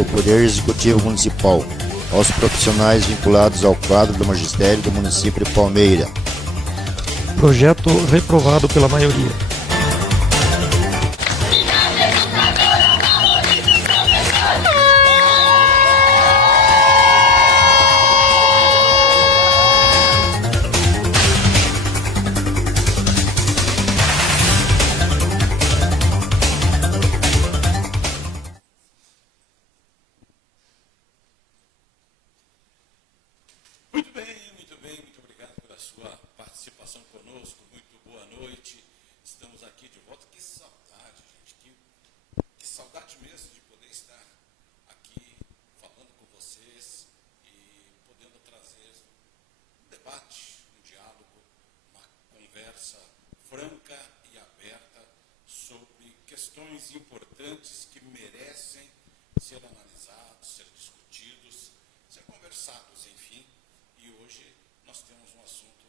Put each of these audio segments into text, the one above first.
do Poder Executivo Municipal, aos profissionais vinculados ao quadro do magistério do município de Palmeira. Projeto reprovado pela maioria. Muito obrigado pela sua participação conosco. Muito boa noite. Estamos aqui de volta. Que saudade, gente. Que saudade mesmo de poder estar aqui falando com vocês e podendo trazer um debate, um diálogo, uma conversa franca e aberta sobre questões importantes que merecem ser analisados, ser discutidos, ser conversados, enfim. E hoje nós temos um assunto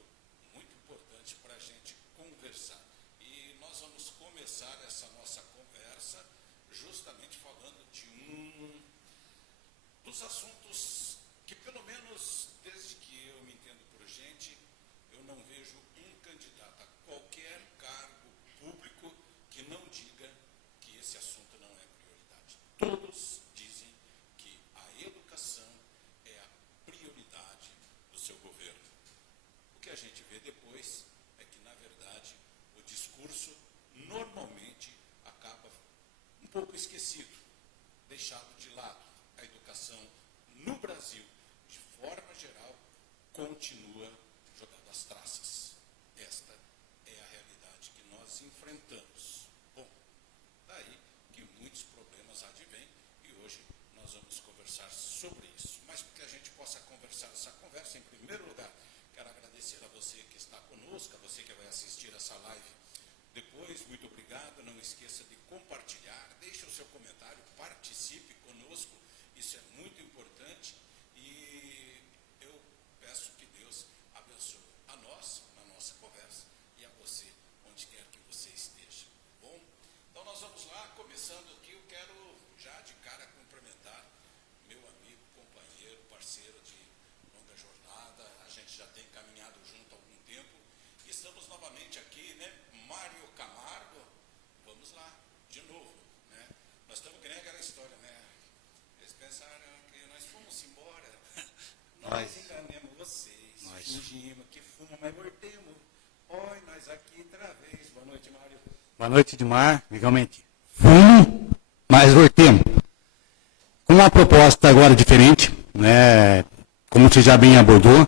muito importante para a gente conversar. E nós vamos começar essa nossa conversa justamente falando de um dos assuntos que, pelo menos desde que eu me entendo por gente, eu não vejo um candidato a qualquer cargo público que não diga que esse assunto não é prioridade. Todos dizem que a educação é a prioridade do seu governo. O que a gente vê depois é que, na verdade, o discurso normalmente acaba um pouco esquecido, deixado de lado. A educação no Brasil, de forma geral, continua jogada às traças. Esta é a realidade que nós enfrentamos. Bom, daí que muitos problemas advêm e hoje nós vamos conversar sobre isso. Mas para que a gente possa conversar essa conversa, em primeiro lugar, quero agradecer a você que está conosco, a você que vai assistir essa live depois. Muito obrigado. Não esqueça de compartilhar, deixe o seu comentário, participe conosco. Isso é muito importante e eu peço que Deus abençoe a nós, na nossa conversa, e a você, onde quer que você esteja. Bom, então nós vamos lá, começando aqui. Eu quero já de cara cumprimentar meu amigo, companheiro, parceiro de longa jornada. A gente já tem caminhado junto há algum tempo. E estamos novamente aqui, né? Mário Camargo. Vamos lá, de novo, né? Nós estamos que nem aquela história, né? Eles pensaram que nós fomos embora. Nós enganamos vocês. Fingimos que fomos, mas voltemos. Oi, nós aqui outra vez. Boa noite, Mário. Boa noite, Edmar. Realmente, fomos, mas voltemos. Com uma proposta agora diferente, né? Como você já bem abordou,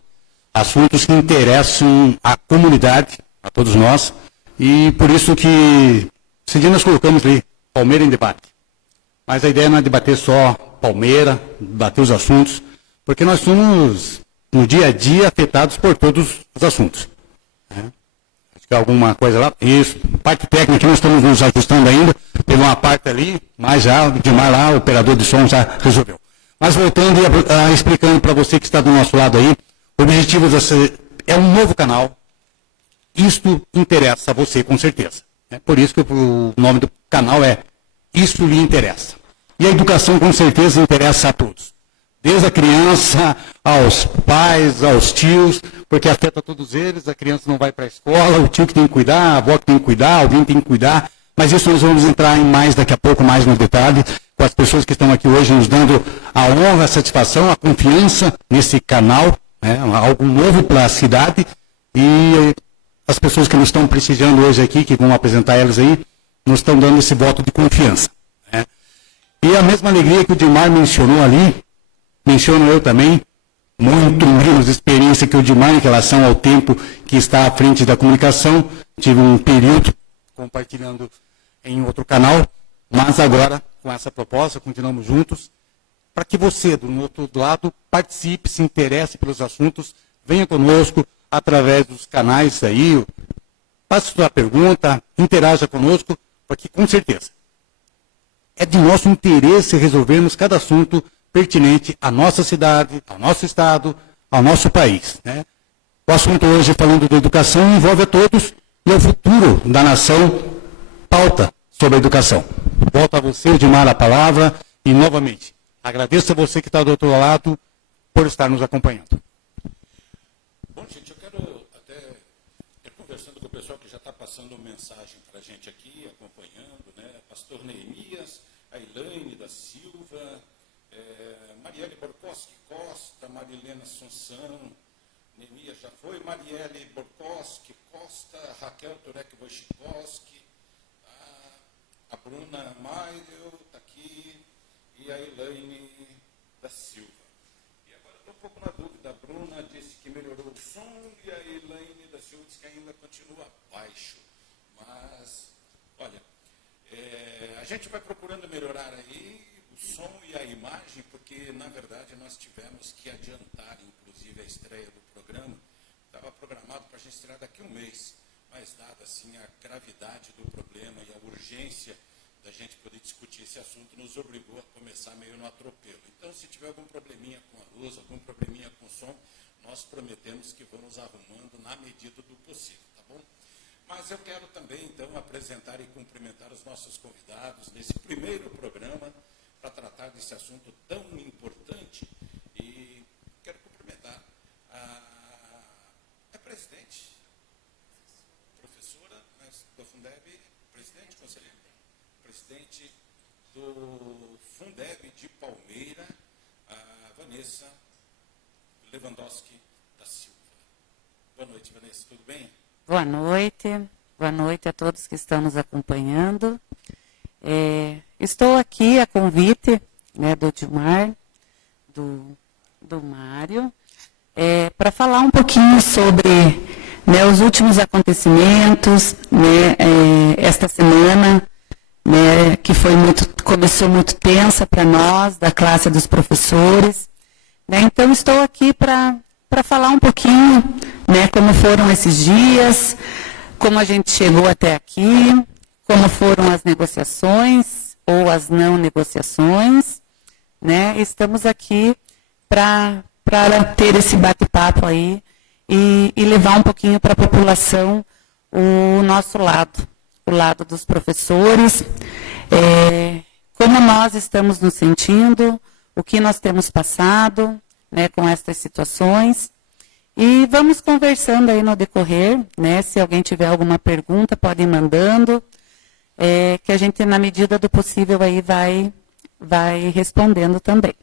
assuntos que interessam à comunidade, a todos nós, e por isso que esse dia nós colocamos ali, Palmeira em debate. Mas a ideia não é debater só Palmeira, debater os assuntos, porque nós somos, no dia a dia, afetados por todos os assuntos. Né? Acho que alguma coisa lá, isso, parte técnica, nós estamos nos ajustando ainda, teve uma parte ali, mas já, o Dimar lá, o operador de som já resolveu. Mas voltando e explicando para você que está do nosso lado aí, o objetivo é um novo canal. Isto interessa a você, com certeza. É por isso que o nome do canal é Isso Lhe Interessa. E a educação, com certeza, interessa a todos. Desde a criança, aos pais, aos tios, porque afeta todos eles. A criança não vai para a escola, o tio que tem que cuidar, a avó que tem que cuidar, alguém tem que cuidar. Mas isso nós vamos entrar em mais daqui a pouco, mais no detalhe, com as pessoas que estão aqui hoje nos dando a honra, a satisfação, a confiança nesse canal, né, algo novo para a cidade, e as pessoas que nos estão prestigiando hoje aqui, que vão apresentar elas aí, nos estão dando esse voto de confiança. Né. E a mesma alegria que o Dimar mencionou ali, menciono eu também, muito menos experiência que o Dimar em relação ao tempo que está à frente da comunicação, tive um período compartilhando em outro canal, mas agora, com essa proposta, continuamos juntos, para que você, do outro lado, participe, se interesse pelos assuntos, venha conosco através dos canais aí, faça sua pergunta, interaja conosco, porque com certeza é de nosso interesse resolvermos cada assunto pertinente à nossa cidade, ao nosso estado, ao nosso país. Né? O assunto hoje, falando da educação, envolve a todos e o futuro da nação pauta sobre a educação. Volto a você, Edmar, a palavra, e novamente, Agradeço a você que está do outro lado por estar nos acompanhando. Bom, gente, eu quero até conversando com o pessoal que já está passando mensagem para a gente aqui, acompanhando, né? Pastor Neemias, a Elaine da Silva, Marielle Borkowski Costa, Marilena Assunção, Neemias já foi, Marielle Borkowski Costa, Raquel Turek Wojcikowski, a Bruna Maio está aqui e a Elaine da Silva. E agora estou um pouco na dúvida, a Bruna disse que melhorou o som e a Elaine da Silva disse que ainda continua baixo. Mas, olha, a gente vai procurando melhorar aí o som e a imagem, porque, na verdade, nós tivemos que adiantar, inclusive, a estreia do programa. Estava programado para a gente estrear daqui a um mês, mas, dada assim, a gravidade do problema e a urgência da gente poder discutir esse assunto, nos obrigou a começar meio no atropelo. Então, se tiver algum probleminha com a luz, algum probleminha com o som, nós prometemos que vamos arrumando na medida do possível, tá bom? Mas eu quero também, então, apresentar e cumprimentar os nossos convidados nesse primeiro programa para tratar desse assunto tão importante. E quero cumprimentar a presidente, professora do Fundeb, presidente, conselheiro, presidente do Fundeb de Palmeira, a Vanessa Lewandowski da Silva. Boa noite, Vanessa, tudo bem? Boa noite a todos que estão nos acompanhando. Estou aqui a convite, né, do Dilmar, do Mário, para falar um pouquinho sobre, né, os últimos acontecimentos, né, esta semana, né, que começou muito tensa para nós, da classe dos professores. Né, então, estou aqui para falar um pouquinho, né, como foram esses dias, como a gente chegou até aqui, como foram as negociações ou as não negociações, né? Estamos aqui para ter esse bate-papo aí e levar um pouquinho para a população o nosso lado, o lado dos professores, como nós estamos nos sentindo, o que nós temos passado, né, com estas situações. E vamos conversando aí no decorrer, né? Se alguém tiver alguma pergunta, pode ir mandando, que a gente, na medida do possível, aí vai respondendo também.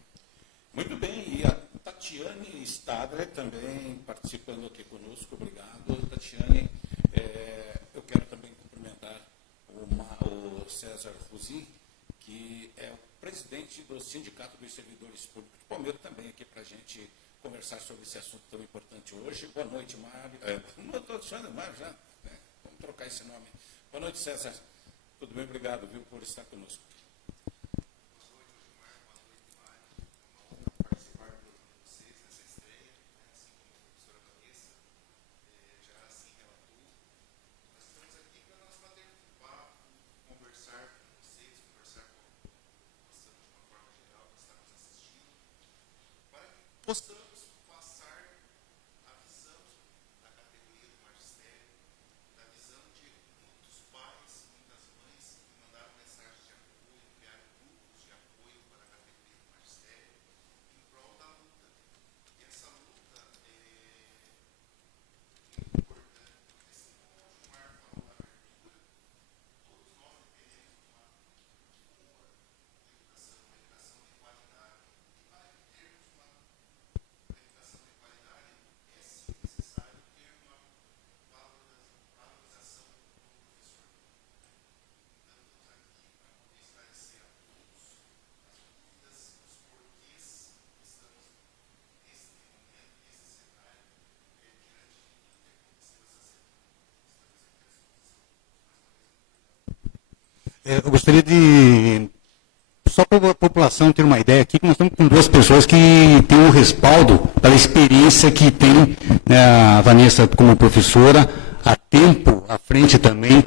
Muito bem, e a Tatiane Stadler também participando aqui conosco. Obrigado, Tatiane. Eu quero também cumprimentar o César Rosi, que é o presidente do Sindicato dos Servidores Públicos de Palmeira, também aqui para a gente conversar sobre esse assunto tão importante hoje. Boa noite, Mário. Não estou chamando Mário já, né? Vamos trocar esse nome. Boa noite, César. Tudo bem? Obrigado, viu, por estar conosco. Possamos passar a visão da categoria do magistério, da visão de muitos pais, muitas mães que mandaram mensagens de apoio, criaram grupos de apoio para a categoria do magistério, em prol da luta. E essa luta é muito importante, porque assim como o Gilmar falou na abertura, todos nós dependemos de uma boa educação, uma educação de qualidade. E para termos uma educação de qualidade, é sim necessário ter uma valorização do professor. Então, estamos aqui para poder esclarecer a todos as dúvidas, os porquês que estamos nesse momento, nesse cenário, diante de tudo que aconteceu essa semana. Estamos aqui à disposição. Eu gostaria de, só para a população ter uma ideia aqui, que nós estamos com duas pessoas que têm o respaldo pela experiência que tem, né, a Vanessa como professora, há tempo à frente também,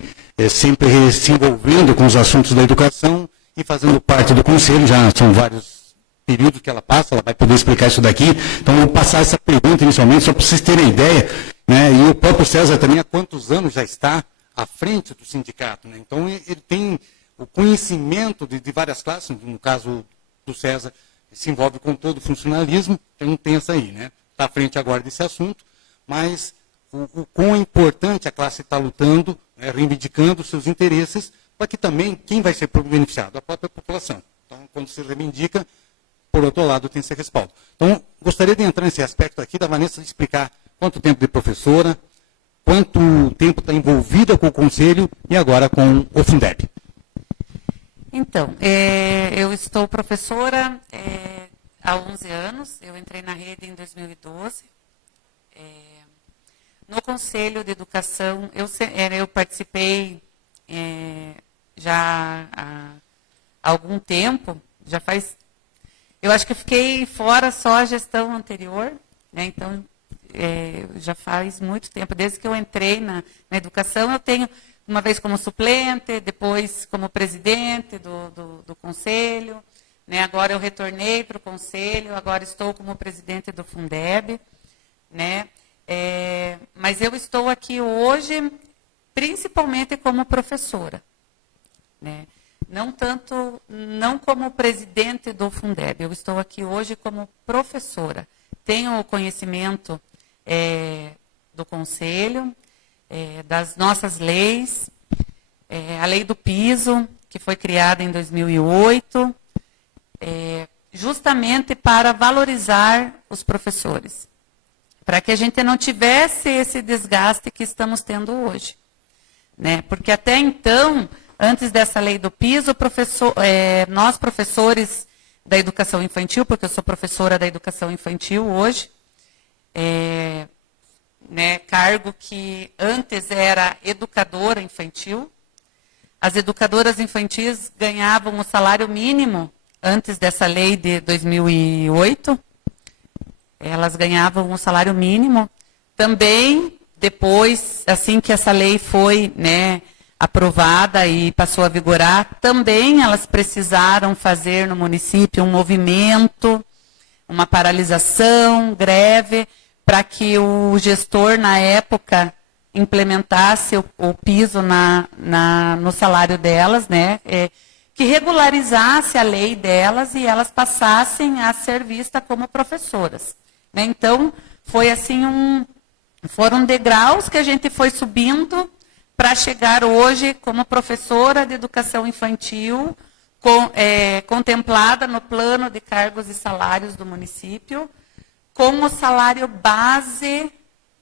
sempre se envolvendo com os assuntos da educação e fazendo parte do conselho, já são vários períodos que ela passa, ela vai poder explicar isso daqui. Então, eu vou passar essa pergunta inicialmente, só para vocês terem ideia, né, e o próprio César também, há quantos anos já está à frente do sindicato, né? Então, ele tem o conhecimento de várias classes, no caso do César, se envolve com todo o funcionalismo, então tem essa aí, né? Está à frente agora desse assunto, mas o quão importante a classe está lutando, né, reivindicando seus interesses, para que também, quem vai ser beneficiado? A própria população. Então, quando se reivindica, por outro lado, tem esse respaldo. Então, gostaria de entrar nesse aspecto aqui da Vanessa, de explicar quanto tempo de professora, quanto tempo está envolvida com o Conselho e agora com o Fundeb. Então, eu estou professora há 11 anos, eu entrei na rede em 2012. No Conselho de Educação, eu participei já há algum tempo, já faz... Eu acho que eu fiquei fora só a gestão anterior, né? Então, já faz muito tempo, desde que eu entrei na educação, eu tenho uma vez como suplente, depois como presidente do Conselho, né? Agora eu retornei para o Conselho, agora estou como presidente do Fundeb, né? Mas eu estou aqui hoje principalmente como professora, né? Não como presidente do Fundeb, eu estou aqui hoje como professora. Tenho o conhecimento do Conselho, das nossas leis, a lei do piso, que foi criada em 2008, justamente para valorizar os professores, para que a gente não tivesse esse desgaste que estamos tendo hoje, né? Porque até então, antes dessa lei do piso, nós professores da educação infantil, porque eu sou professora da educação infantil hoje, né, cargo que antes era educadora infantil. As educadoras infantis ganhavam o salário mínimo antes dessa lei de 2008. Elas ganhavam o salário mínimo. Também, depois, assim que essa lei foi, né, aprovada e passou a vigorar, também elas precisaram fazer no município um movimento, uma paralisação, greve, para que o gestor, na época, implementasse o piso no salário delas, né? Que regularizasse a lei delas e elas passassem a ser vistas como professoras, né? Então, foi assim foram degraus que a gente foi subindo para chegar hoje como professora de educação infantil, contemplada no plano de cargos e salários do município, com o salário base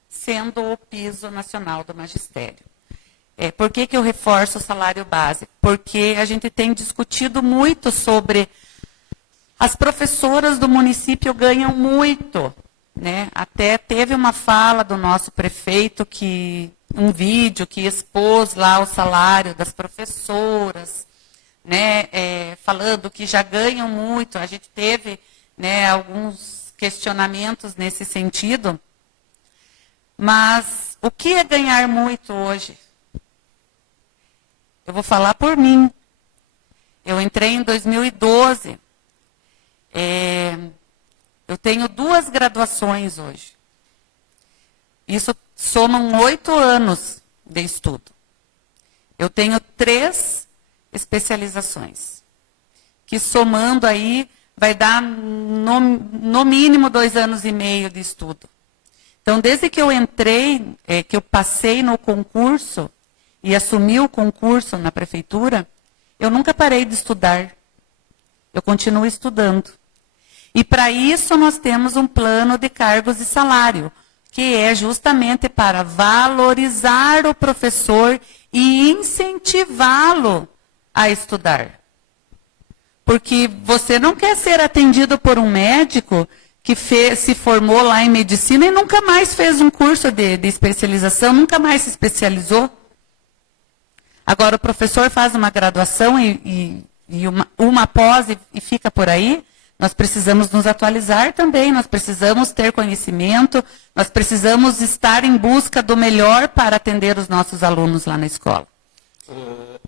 sendo o piso nacional do magistério. Por que eu reforço o salário base? Porque a gente tem discutido muito sobre as professoras do município ganham muito, né? Até teve uma fala do nosso prefeito, um vídeo que expôs lá o salário das professoras, né? Falando que já ganham muito. A gente teve, né, alguns questionamentos nesse sentido, mas o que é ganhar muito hoje? Eu vou falar por mim. Eu entrei em 2012. Eu tenho 2 graduações hoje. Isso somam 8 anos de estudo. Eu tenho 3 especializações, que somando aí vai dar no mínimo 2 anos e meio de estudo. Então, desde que eu entrei, que eu passei no concurso e assumi o concurso na prefeitura, eu nunca parei de estudar. Eu continuo estudando. E para isso nós temos um plano de cargos e salário, que é justamente para valorizar o professor e incentivá-lo a estudar. Porque você não quer ser atendido por um médico que se formou lá em medicina e nunca mais fez um curso de especialização, nunca mais se especializou. Agora o professor faz uma graduação e uma pós e fica por aí. Nós precisamos nos atualizar também, nós precisamos ter conhecimento, nós precisamos estar em busca do melhor para atender os nossos alunos lá na escola.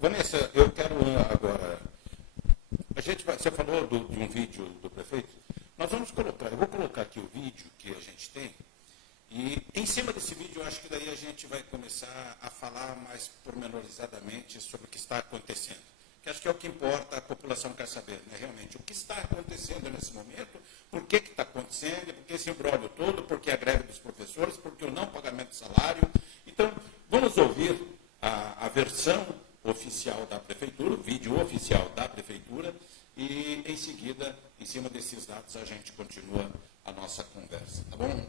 Vanessa, eu quero agora... Você falou de um vídeo do prefeito. Eu vou colocar aqui o vídeo que a gente tem, e em cima desse vídeo eu acho que daí a gente vai começar a falar mais pormenorizadamente sobre o que está acontecendo. que acho que é o que importa, a população quer saber, né, realmente, o que está acontecendo nesse momento, por que está acontecendo, por que esse imbróglio todo, por que a greve dos professores, por que o não pagamento de salário. Então, vamos ouvir a versão oficial da Prefeitura, o vídeo oficial da Prefeitura, e, em seguida, em cima desses dados, a gente continua a nossa conversa, tá bom?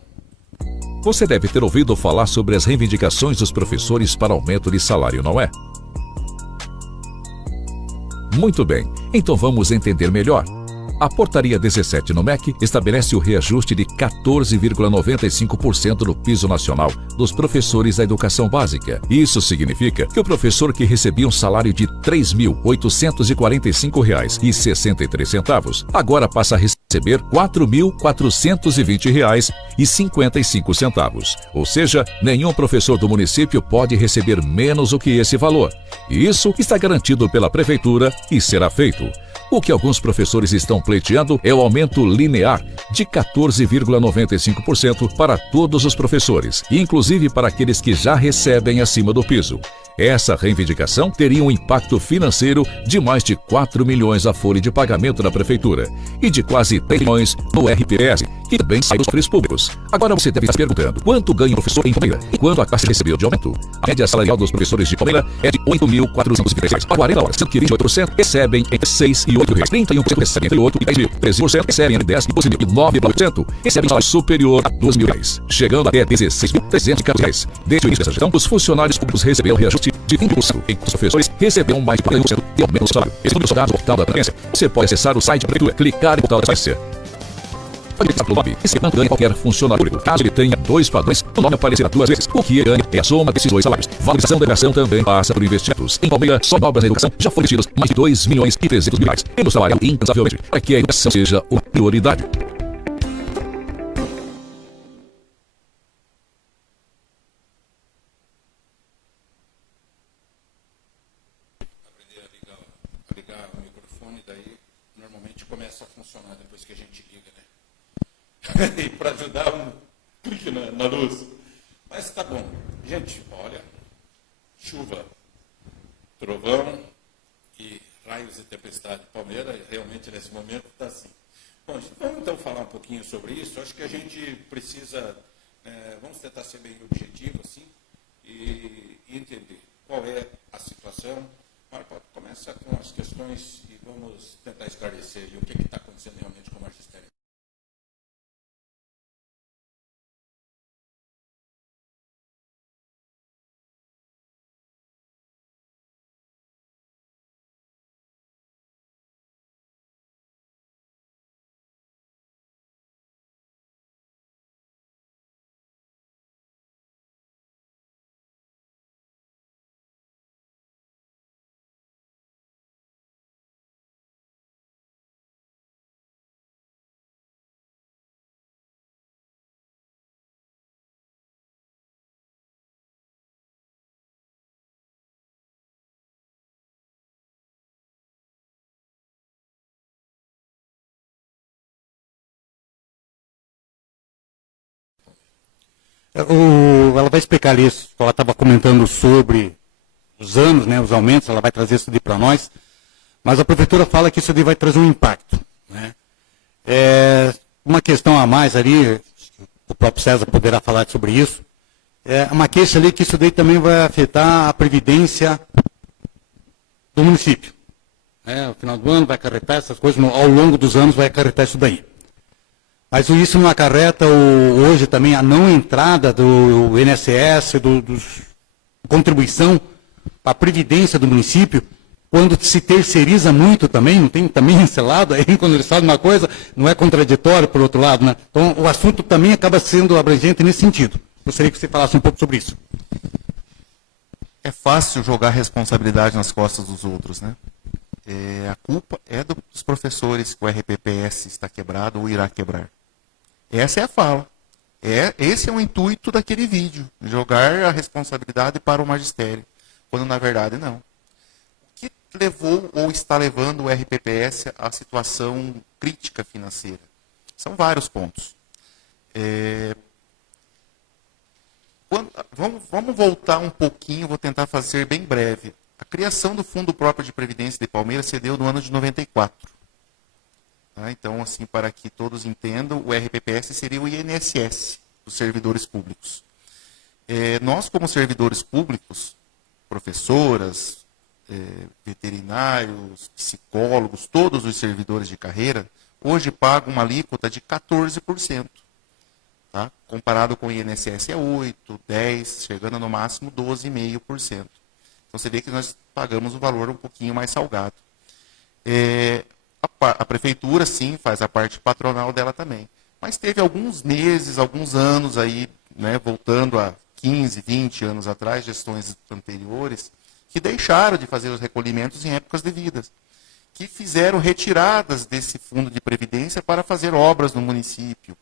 Você deve ter ouvido falar sobre as reivindicações dos professores para aumento de salário, não é? Muito bem, então vamos entender melhor. A Portaria 17 no MEC estabelece o reajuste de 14,95% do piso nacional dos professores da educação básica. Isso significa que o professor que recebia um salário de R$ 3.845,63 agora passa a receber R$ 4.420,55. Ou seja, nenhum professor do município pode receber menos do que esse valor. E isso está garantido pela Prefeitura e será feito. O que alguns professores estão pleiteando é o aumento linear de 14,95% para todos os professores, inclusive para aqueles que já recebem acima do piso. Essa reivindicação teria um impacto financeiro de mais de 4 milhões à folha de pagamento da Prefeitura e de quase 3 milhões no RPS, que também sai dos cofres públicos. Agora você deve estar perguntando, quanto ganha um professor em Palmeira e quanto a classe recebeu de aumento? A média salarial dos professores de Palmeira é de R$ 8.400 a 40 horas, sendo que 28% recebem entre R$ 6 e R$ 8 reais, 31% recebem entre R$ 8 e R$ 10 mil, 13% recebem entre R$ 10 e R$ 12 mil e 9% recebem salário superior a R$ 2 mil reais, chegando até R$ 16.300 reais. Desde o início dessa gestão, os funcionários públicos receberam reajuste de 20%, enquanto os professores receberam mais de 41% de aumento no salário. Esse número dados no portal da transferência. Você pode acessar o site da Prefeitura, clicar no portal da transferência. Pode clicar pelo nome e se ganha qualquer funcionário público. Caso ele tenha dois padrões, o nome aparecerá 2 vezes. O que ele ganha é a soma desses 2 salários. Valorização da educação também passa por investimentos. Em Palmeira, só em obras na educação já foram investidos mais de 2 milhões e 300 mil reais. Temos trabalhado incansavelmente para que a educação seja uma prioridade. Aprender a ligar o microfone, daí normalmente começa a funcionar depois que a gente liga, né? E para ajudar um clique na luz. Mas tá bom. Gente, olha, chuva, trovão e raios e tempestade. Palmeira, realmente nesse momento está assim. Bom, gente, vamos então falar um pouquinho sobre isso. Acho que a gente precisa, vamos tentar ser bem objetivo assim e entender qual é a situação. Marco, começa com as questões e vamos tentar esclarecer o que está acontecendo realmente com o magistério. Ela vai explicar ali isso, ela estava comentando sobre os anos, né, os aumentos, ela vai trazer isso para nós, mas a Prefeitura fala que isso ali vai trazer um impacto. Né? Uma questão a mais ali, o próprio César poderá falar sobre isso, é uma queixa ali que isso daí também vai afetar a previdência do município. No final do ano vai acarretar essas coisas, ao longo dos anos vai acarretar isso daí. Mas isso não acarreta hoje também a não entrada do INSS, contribuição para a previdência do município, quando se terceiriza muito também, não tem também esse lado, aí quando eles falam uma coisa, não é contraditório por outro lado, né? Então o assunto também acaba sendo abrangente nesse sentido. Gostaria que você falasse um pouco sobre isso. É fácil jogar responsabilidade nas costas dos outros, né? A culpa é dos professores que o RPPS está quebrado ou irá quebrar. Essa é a fala. Esse é o intuito daquele vídeo, jogar a responsabilidade para o magistério, quando na verdade não. O que levou ou está levando o RPPS à situação crítica financeira? São vários pontos. Vamos voltar um pouquinho, vou tentar fazer bem breve. A criação do Fundo Próprio de Previdência de Palmeiras se deu no ano de 94. Tá? Então, assim, para que todos entendam, o RPPS seria o INSS dos servidores públicos. Nós, como servidores públicos, professoras, veterinários, psicólogos, todos os servidores de carreira, hoje pagam uma alíquota de 14%. Tá? Comparado com o INSS é 8%, 10%, chegando no máximo 12,5%. Então você vê que nós pagamos um valor um pouquinho mais salgado. A prefeitura, sim, faz a parte patronal dela também. Mas teve alguns meses, alguns anos aí, né, voltando a 15, 20 anos atrás, gestões anteriores, que deixaram de fazer os recolhimentos em épocas devidas, que fizeram retiradas desse fundo de previdência para fazer obras no município.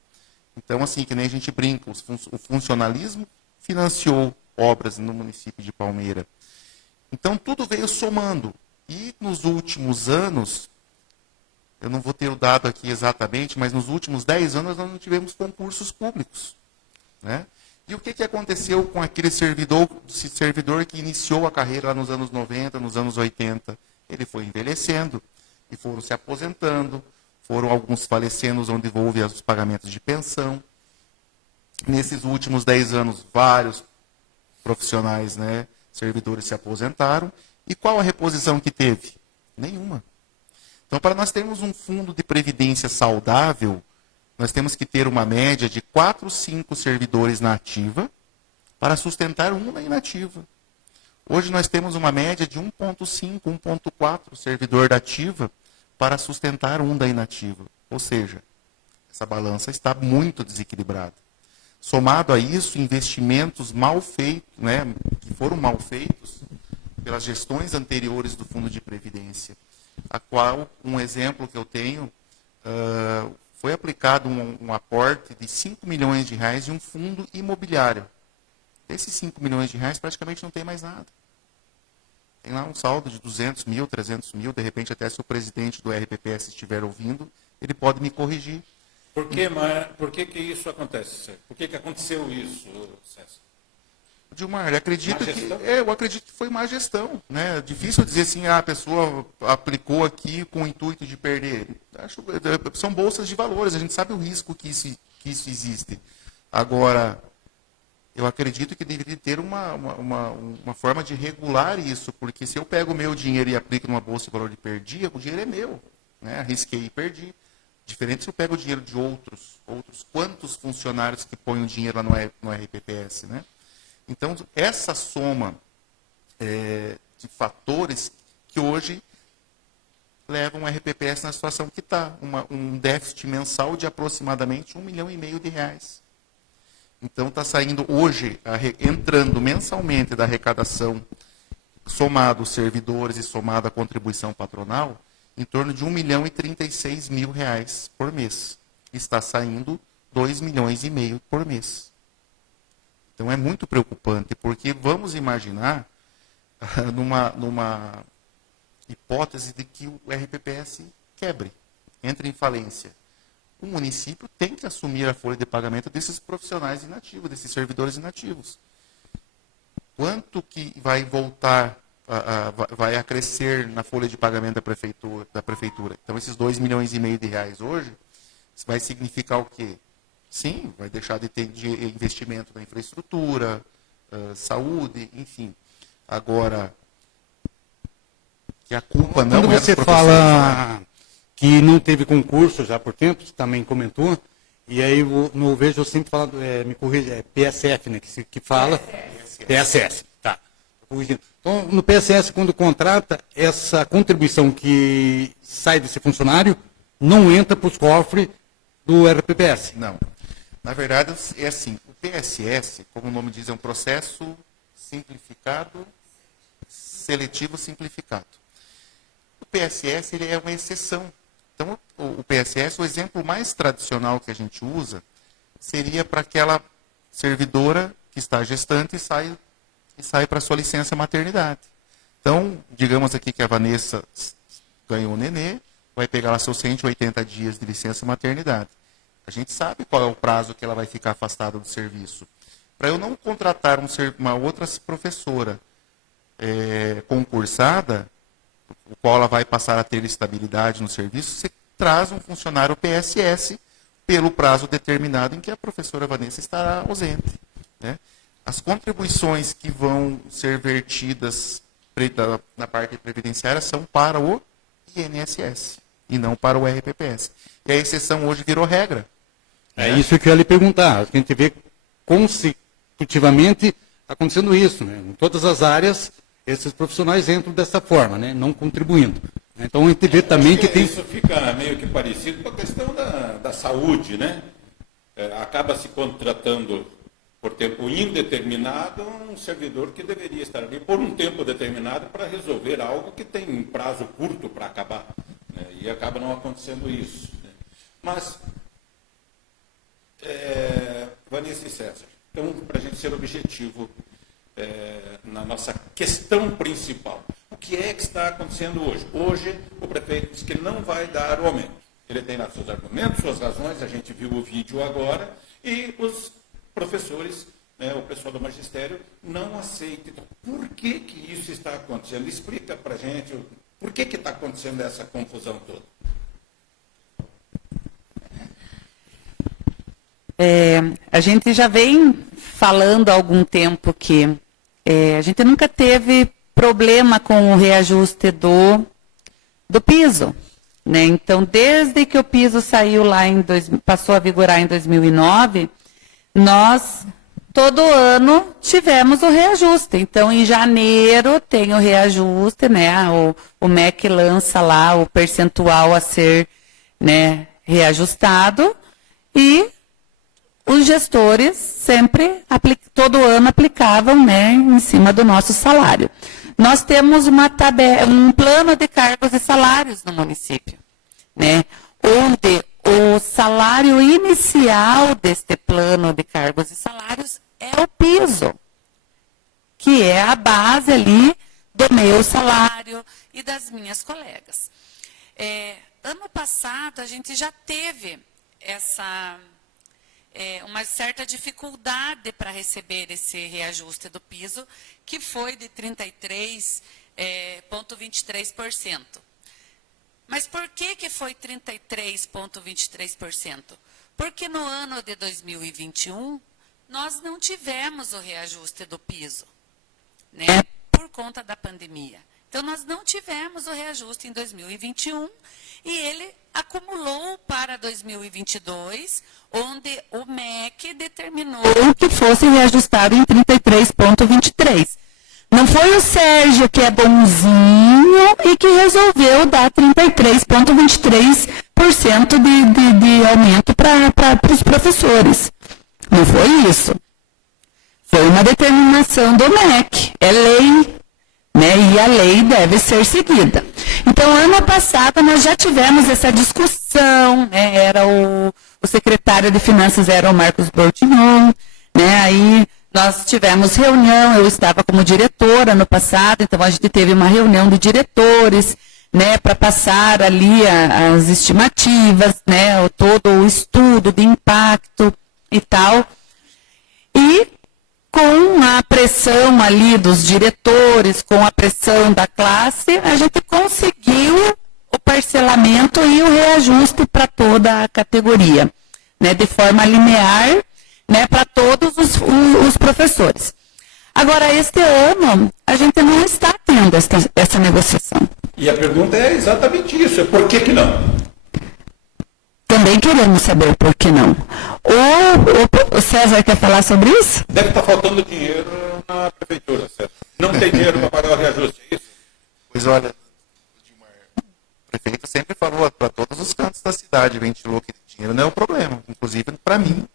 Então, assim, que nem a gente brinca, o funcionalismo financiou obras no município de Palmeira. Então, tudo veio somando. E nos últimos anos, eu não vou ter o dado aqui exatamente, mas nos últimos 10 anos nós não tivemos concursos públicos. Né? E o que aconteceu com aquele servidor que iniciou a carreira lá nos anos 90, nos anos 80? Ele foi envelhecendo e foram se aposentando, foram alguns falecendo, onde houve os pagamentos de pensão. Nesses últimos 10 anos, vários profissionais, né, servidores se aposentaram. E qual a reposição que teve? Nenhuma. Então, para nós termos um fundo de previdência saudável, nós temos que ter uma média de 4, 5 servidores na ativa para sustentar um na inativa. Hoje nós temos uma média de 1,5, 1,4 servidor da ativa para sustentar um da inativa. Ou seja, essa balança está muito desequilibrada. Somado a isso, investimentos mal feitos, né, que foram mal feitos pelas gestões anteriores do Fundo de Previdência, a qual, um exemplo que eu tenho, foi aplicado um aporte de 5 milhões de reais de um fundo imobiliário. Desses 5 milhões de reais, praticamente não tem mais nada. Tem lá um saldo de 200 mil, 300 mil, de repente até se o presidente do RPPS estiver ouvindo, ele pode me corrigir. Por que isso acontece, César? Por que aconteceu isso, César? Dilmar, eu acredito que foi má gestão. Né? É difícil dizer assim, a pessoa aplicou aqui com o intuito de perder. São bolsas de valores, a gente sabe o risco que isso existe. Agora, eu acredito que deveria ter uma forma de regular isso, porque se eu pego o meu dinheiro e aplico numa bolsa de valor e perdi, o dinheiro é meu. Né? Arrisquei e perdi. Diferente se eu pego o dinheiro de outros quantos funcionários que põem o dinheiro lá no RPPS, né? Então, essa soma de fatores que hoje levam o RPPS na situação que está, um déficit mensal de aproximadamente 1,5 milhão de reais. Então, está saindo hoje, entrando mensalmente da arrecadação, somado os servidores e somado a contribuição patronal, em torno de 1.036.000 reais por mês. Está saindo 2,5 milhões por mês. Então é muito preocupante, porque vamos imaginar numa hipótese de que o RPPS quebre, entre em falência. O município tem que assumir a folha de pagamento desses profissionais inativos, desses servidores inativos. Quanto que vai voltar, vai acrescer na folha de pagamento da prefeitura? Então esses 2,5 milhões de reais hoje, vai significar o quê? Sim, vai deixar de ter investimento na infraestrutura, saúde, enfim. Agora, que a culpa não é dos você professores. fala que não teve concurso já por tempo, você também comentou, e aí no vejo eu sempre falando, me corrija, PSF, né, que fala. PSS, tá. Então, no PSS, quando contrata, essa contribuição que sai desse funcionário não entra para os cofres do RPPS. Não. Na verdade, é assim, o PSS, como o nome diz, é um processo simplificado, seletivo simplificado. O PSS ele é uma exceção. Então, o PSS, o exemplo mais tradicional que a gente usa, seria para aquela servidora que está gestante e sai para sua licença maternidade. Então, digamos aqui que a Vanessa ganhou o nenê, vai pegar lá seus 180 dias de licença maternidade. A gente sabe qual é o prazo que ela vai ficar afastada do serviço. Para eu não contratar uma outra professora concursada, o qual ela vai passar a ter estabilidade no serviço, você traz um funcionário PSS pelo prazo determinado em que a professora Vanessa estará ausente. Né? As contribuições que vão ser vertidas na parte previdenciária são para o INSS e não para o RPPS. E a exceção hoje virou regra. É isso que eu ia lhe perguntar. A gente vê consecutivamente acontecendo isso, né? Em todas as áreas, esses profissionais entram dessa forma, né? Não contribuindo. Então a gente vê também que tem... Isso fica meio que parecido com a questão da saúde, né? Acaba se contratando por tempo indeterminado um servidor que deveria estar ali por um tempo determinado para resolver algo que tem um prazo curto para acabar. Né? E acaba não acontecendo isso. Né? Mas, Vanessa e César, então, para a gente ser objetivo na nossa questão principal, o que é que está acontecendo hoje? Hoje, o prefeito diz que não vai dar o aumento. Ele tem lá seus argumentos, suas razões, a gente viu o vídeo agora, e os professores, o pessoal do magistério, não aceitam. Então, por que isso está acontecendo? Explica para a gente por que está acontecendo essa confusão toda. A gente já vem falando há algum tempo que a gente nunca teve problema com o reajuste do piso. Né? Então, desde que o piso saiu lá passou a vigorar em 2009, nós, todo ano, tivemos o reajuste. Então, em janeiro tem o reajuste, né? O MEC lança lá o percentual a ser, né, reajustado e os gestores sempre, todo ano, aplicavam, né, em cima do nosso salário. Nós temos um plano de cargos e salários no município, né, onde o salário inicial deste plano de cargos e salários é o piso, que é a base ali do meu salário e das minhas colegas. Ano passado, a gente já teve uma certa dificuldade para receber esse reajuste do piso, que foi de 33,23%. Mas por que foi 33,23%? Porque no ano de 2021, nós não tivemos o reajuste do piso, né, por conta da pandemia. Então, nós não tivemos o reajuste em 2021 e ele acumulou para 2022, onde o MEC determinou que fosse reajustado em 33,23%. Não foi o Sérgio, que é bonzinho, e que resolveu dar 33,23% de aumento para os professores. Não foi isso. Foi uma determinação do MEC. É lei, né? E a lei deve ser seguida. Então, ano passado, nós já tivemos essa discussão, né? Era o secretário de Finanças era o Marcos Bortignon, né? Aí nós tivemos reunião, eu estava como diretora ano passado, então a gente teve uma reunião de diretores, né, para passar ali as estimativas, né, todo o estudo de impacto e tal. E com a pressão ali dos diretores, com a pressão da classe, a gente conseguiu o parcelamento e o reajuste para toda a categoria, né, de forma linear, né, para todos os professores. Agora, este ano, a gente não está tendo essa negociação. E a pergunta é exatamente isso, por que não? Também queremos saber por que não. O César quer falar sobre isso? Deve estar faltando dinheiro na prefeitura, César. Não tem dinheiro para pagar o reajuste, é isso? Pois olha, Gilmar, o prefeito sempre falou para todos os cantos da cidade, ventilou que dinheiro não é o problema. Inclusive, para mim,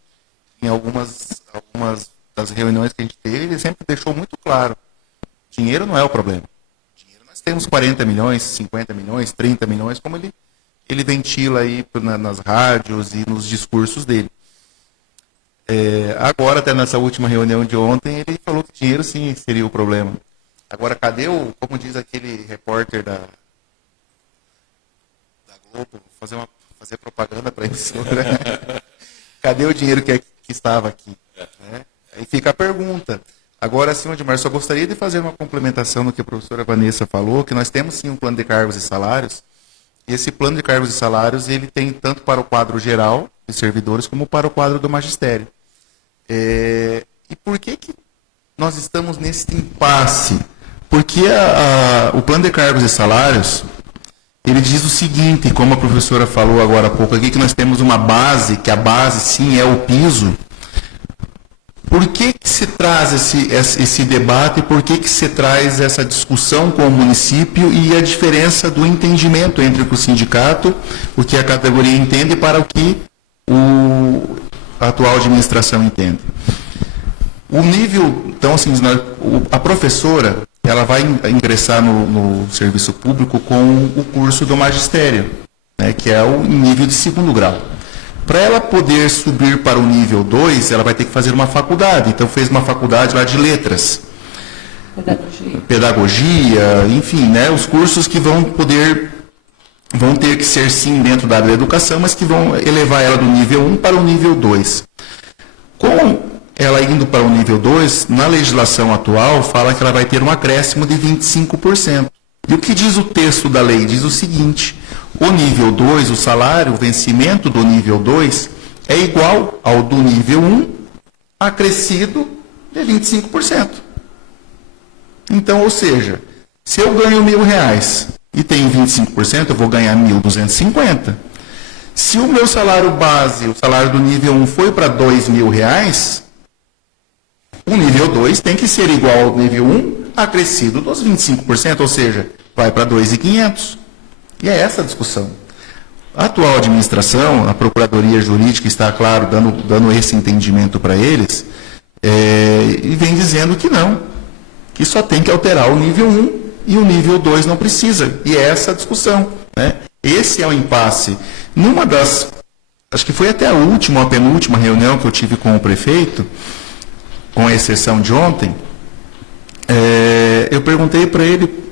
em algumas das reuniões que a gente teve, ele sempre deixou muito claro, dinheiro não é o problema. Dinheiro nós temos 40 milhões, 50 milhões, 30 milhões, como ele ventila aí nas rádios e nos discursos dele. Agora, até nessa última reunião de ontem, ele falou que dinheiro sim seria o problema. Agora, cadê como diz aquele repórter da Globo, fazer propaganda para a emissora? Cadê o dinheiro que estava aqui? Né? Aí fica a pergunta, Agora, senhor Edmar, só gostaria de fazer uma complementação no que a professora Vanessa falou, que nós temos sim um plano de cargos e salários. Esse plano de cargos e salários, ele tem tanto para o quadro geral de servidores, como para o quadro do magistério. E por que nós estamos nesse impasse? Porque o plano de cargos e salários, ele diz o seguinte, como a professora falou agora há pouco aqui, que nós temos uma base, que a base sim é o piso. Por que se traz esse debate, por que se traz essa discussão com o município e a diferença do entendimento entre o sindicato, o que a categoria entende, para o que a atual administração entende? O nível, então, assim, a professora, ela vai ingressar no serviço público com o curso do magistério, né, que é o nível de 2º grau. Para ela poder subir para o nível 2, ela vai ter que fazer uma faculdade. Então, fez uma faculdade lá de letras. Pedagogia, enfim, né, os cursos que vão ter que ser, sim, dentro da área da educação, mas que vão elevar ela do nível 1 para o nível 2. Com ela indo para o nível 2, na legislação atual, fala que ela vai ter um acréscimo de 25%. E o que diz o texto da lei? Diz o seguinte: o nível 2, o salário, o vencimento do nível 2, é igual ao do nível 1, acrescido de 25%. Então, ou seja, se eu ganho R$1.000 e tenho 25%, eu vou ganhar 1.250. Se o meu salário base, o salário do nível 1, foi para R$2.000, o nível 2 tem que ser igual ao nível 1, acrescido dos 25%, ou seja, vai para 2.500. E é essa a discussão. A atual administração, a Procuradoria Jurídica está, claro, dando esse entendimento para eles, e vem dizendo que não, que só tem que alterar o nível 1 e o nível 2 não precisa. E é essa a discussão, né? Esse é o impasse. Numa das, acho que foi até a última, a penúltima reunião que eu tive com o prefeito, com a exceção de ontem, eu perguntei para ele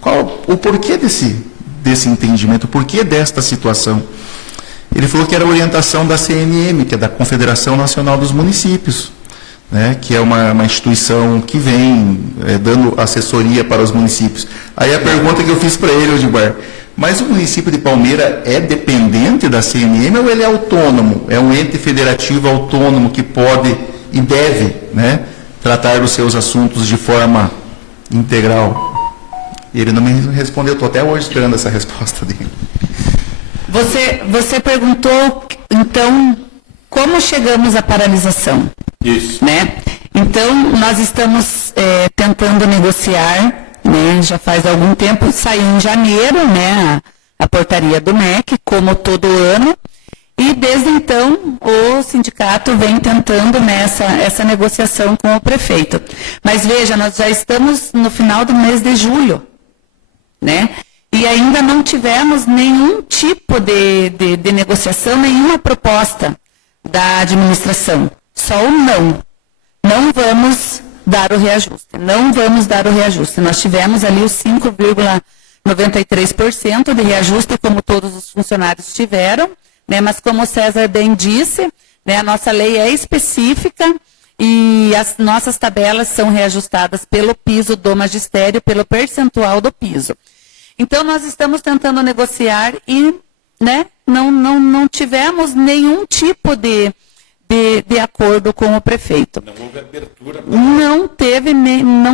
qual o porquê desse entendimento, o porquê desta situação. Ele falou que era a orientação da CNM, que é da Confederação Nacional dos Municípios, né, que é uma instituição que vem dando assessoria para os municípios. Aí a pergunta que eu fiz para ele, Odimar, mas o município de Palmeira é dependente da CNM ou ele é autônomo? É um ente federativo autônomo que pode e deve, né, tratar dos seus assuntos de forma integral? Ele não me respondeu, estou até hoje esperando essa resposta dele. Você perguntou, então, como chegamos à paralisação? Isso. Né? Então, nós estamos tentando negociar, né, já faz algum tempo, saiu em janeiro, né, a portaria do MEC, como todo ano, e desde então o sindicato vem tentando essa negociação com o prefeito. Mas veja, nós já estamos no final do mês de julho, né? E ainda não tivemos nenhum tipo de negociação, nenhuma proposta da administração. Só o não. Não vamos dar o reajuste. Não vamos dar o reajuste. Nós tivemos ali os 5,93% de reajuste, como todos os funcionários tiveram, né? Mas como o César bem disse, né, a nossa lei é específica e as nossas tabelas são reajustadas pelo piso do magistério, pelo percentual do piso. Então, nós estamos tentando negociar e, né, não tivemos nenhum tipo de acordo com o prefeito. Não houve abertura. Não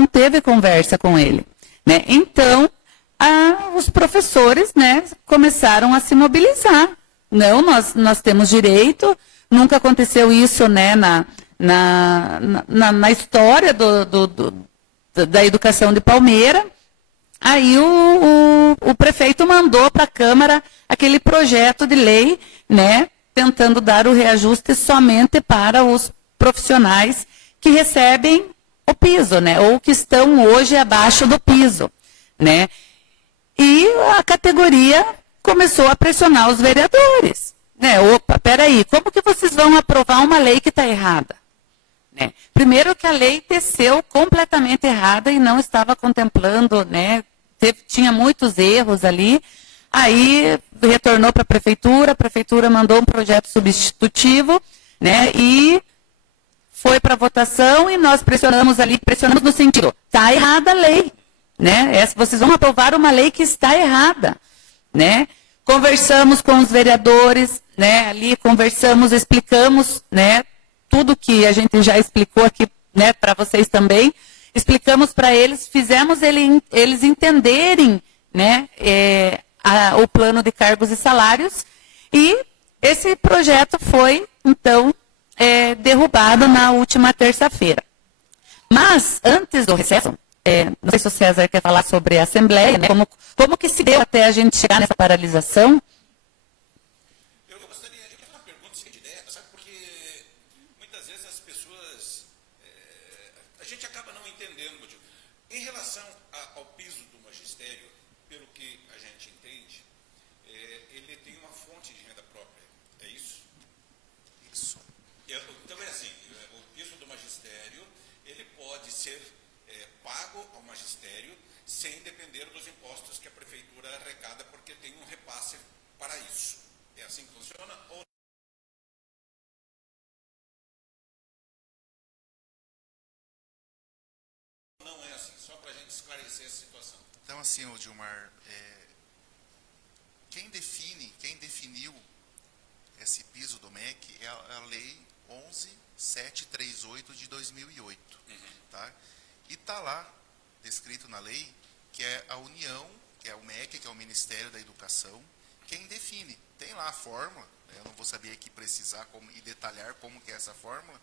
teve conversa com ele, né? Então, os professores, né, começaram a se mobilizar. Não, nós temos direito, nunca aconteceu isso, né, na história da educação de Palmeira. Aí o prefeito mandou para a Câmara aquele projeto de lei, né, tentando dar o reajuste somente para os profissionais que recebem o piso, né, ou que estão hoje abaixo do piso, né. E a categoria começou a pressionar os vereadores, né. Opa, peraí, como que vocês vão aprovar uma lei que está errada? Né? Primeiro que a lei teceu completamente errada e não estava contemplando, né, tinha muitos erros ali, aí retornou para a prefeitura mandou um projeto substitutivo, né, e foi para votação e nós pressionamos no sentido, está errada a lei, né? Vocês vão aprovar uma lei que está errada, né? Conversamos com os vereadores, né? Ali conversamos, explicamos, né? Tudo que a gente já explicou aqui, né? Para vocês também, explicamos para eles, fizemos eles entenderem, né? O plano de cargos e salários, e esse projeto foi, então, derrubado na última terça-feira. Mas, antes do recesso, não sei se o César quer falar sobre a Assembleia, né? Como que se deu até a gente chegar nessa paralisação? Eu gostaria de fazer uma pergunta sem ideia, sabe? Porque muitas vezes as pessoas, a gente acaba não entendendo o motivo. Em relação ao piso do magistério, pelo que a gente entende, ele tem uma fonte de renda própria, é isso? Isso. Então é assim, o piso do magistério, ele pode ser pago ao magistério sem depender dos impostos que a prefeitura arrecada, porque tem um repasse para isso. É assim que funciona? Ou não é assim? Só para a gente esclarecer essa situação. Então, assim, ô Gilmar, quem definiu esse piso do MEC é a Lei 11.738 de 2008. Tá? E está lá, descrito na lei, que é a União, que é o MEC, que é o Ministério da Educação, quem define. Tem lá a fórmula, né? Eu não vou saber aqui precisar e detalhar como que é essa fórmula,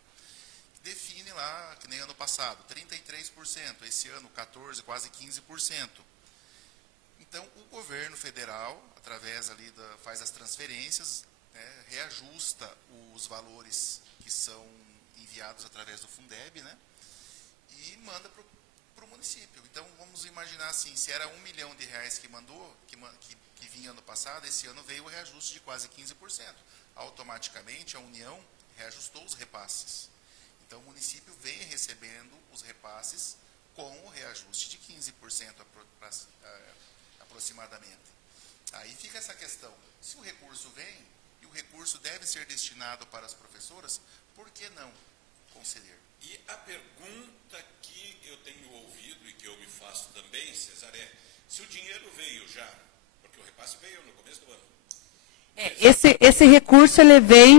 define lá, que nem ano passado, 33%, esse ano 14%, quase 15%. Então, o governo federal, através ali, faz as transferências, né, reajusta os valores que são enviados através do Fundeb, né, e manda para o município. Então, vamos imaginar assim, se era R$1 milhão que mandou, que vinha ano passado, esse ano veio o reajuste de quase 15%. Automaticamente, a União reajustou os repasses. Então, o município vem recebendo os repasses com o reajuste de 15% aproximadamente. Aí fica essa questão. Se o recurso vem, e o recurso deve ser destinado para as professoras, por que não conceder? E a pergunta que eu tenho ouvido e que eu me faço também, César, se o dinheiro veio já, porque o repasse veio no começo do ano. Esse recurso ele vem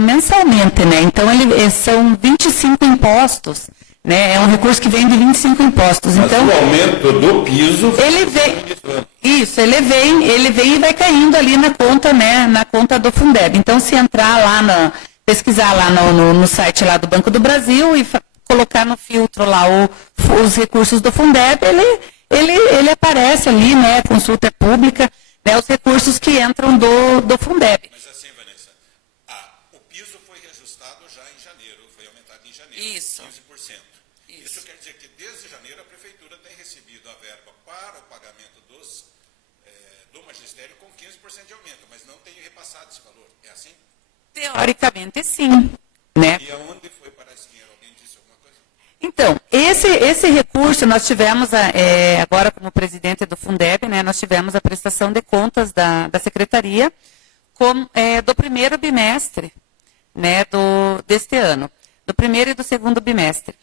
mensalmente, né? Então são 25 impostos, né? É um recurso que vem de 25 impostos. Mas então, o aumento do piso... Ele vem e vai caindo ali na conta, né? Na conta do Fundeb. Então, se entrar lá, pesquisar lá no site lá do Banco do Brasil e colocar no filtro lá os recursos do Fundeb, ele aparece ali, né? Consulta pública, né, os recursos que entram do Fundeb. Mas assim, Vanessa, o piso foi reajustado já em janeiro, foi aumentado em janeiro, Isso. 15%. Isso quer dizer que desde janeiro a prefeitura tem recebido a verba para o pagamento do magistério com 15% de aumento, mas não tem repassado esse valor. É assim? Teoricamente, sim. Né? E aonde foi parar esse dinheiro? Alguém disse alguma coisa? Então, esse recurso, nós tivemos, agora como presidente do Fundeb, né, nós tivemos a prestação de contas da Secretaria do primeiro bimestre, né, deste ano, do primeiro e do segundo bimestre.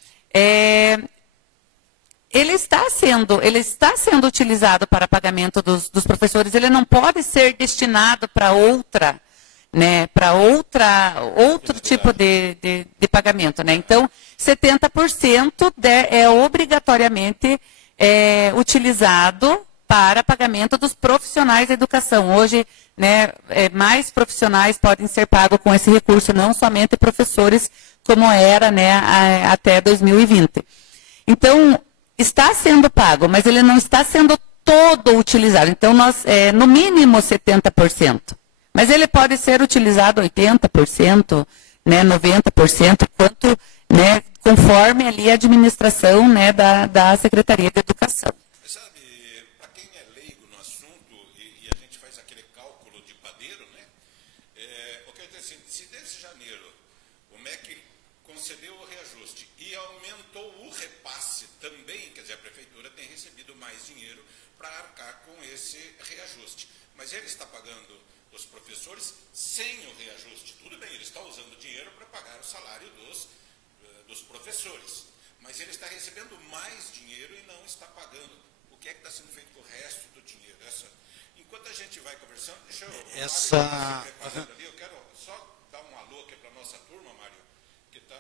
Ele está sendo utilizado para pagamento dos professores, ele não pode ser destinado para outra, né, para outro tipo de pagamento, né? Então, 70% é obrigatoriamente utilizado para pagamento dos profissionais da educação. Hoje, né, mais profissionais podem ser pagos com esse recurso, não somente professores, como era, né, até 2020. Então, está sendo pago, mas ele não está sendo todo utilizado. Então, no mínimo 70%. Mas ele pode ser utilizado 80%, né, 90%, quanto, né, conforme ali a administração, né, da Secretaria de Educação. Sabe, para quem é leigo no assunto e a gente faz aquele cálculo de padeiro, né? O que eu dizer assim, se desde janeiro o MEC concedeu o reajuste e aumentou o repasse também, quer dizer, a prefeitura tem recebido mais dinheiro para arcar com esse reajuste. Mas ele está pagando os professores sem o reajuste. Tudo bem, ele está usando dinheiro para pagar o salário dos dos professores. Mas ele está recebendo mais dinheiro e não está pagando. O que é que está sendo feito com o resto do dinheiro? Enquanto a gente vai conversando, deixa eu... Ali, eu quero só dar um alô aqui para a nossa turma, Mário, que tá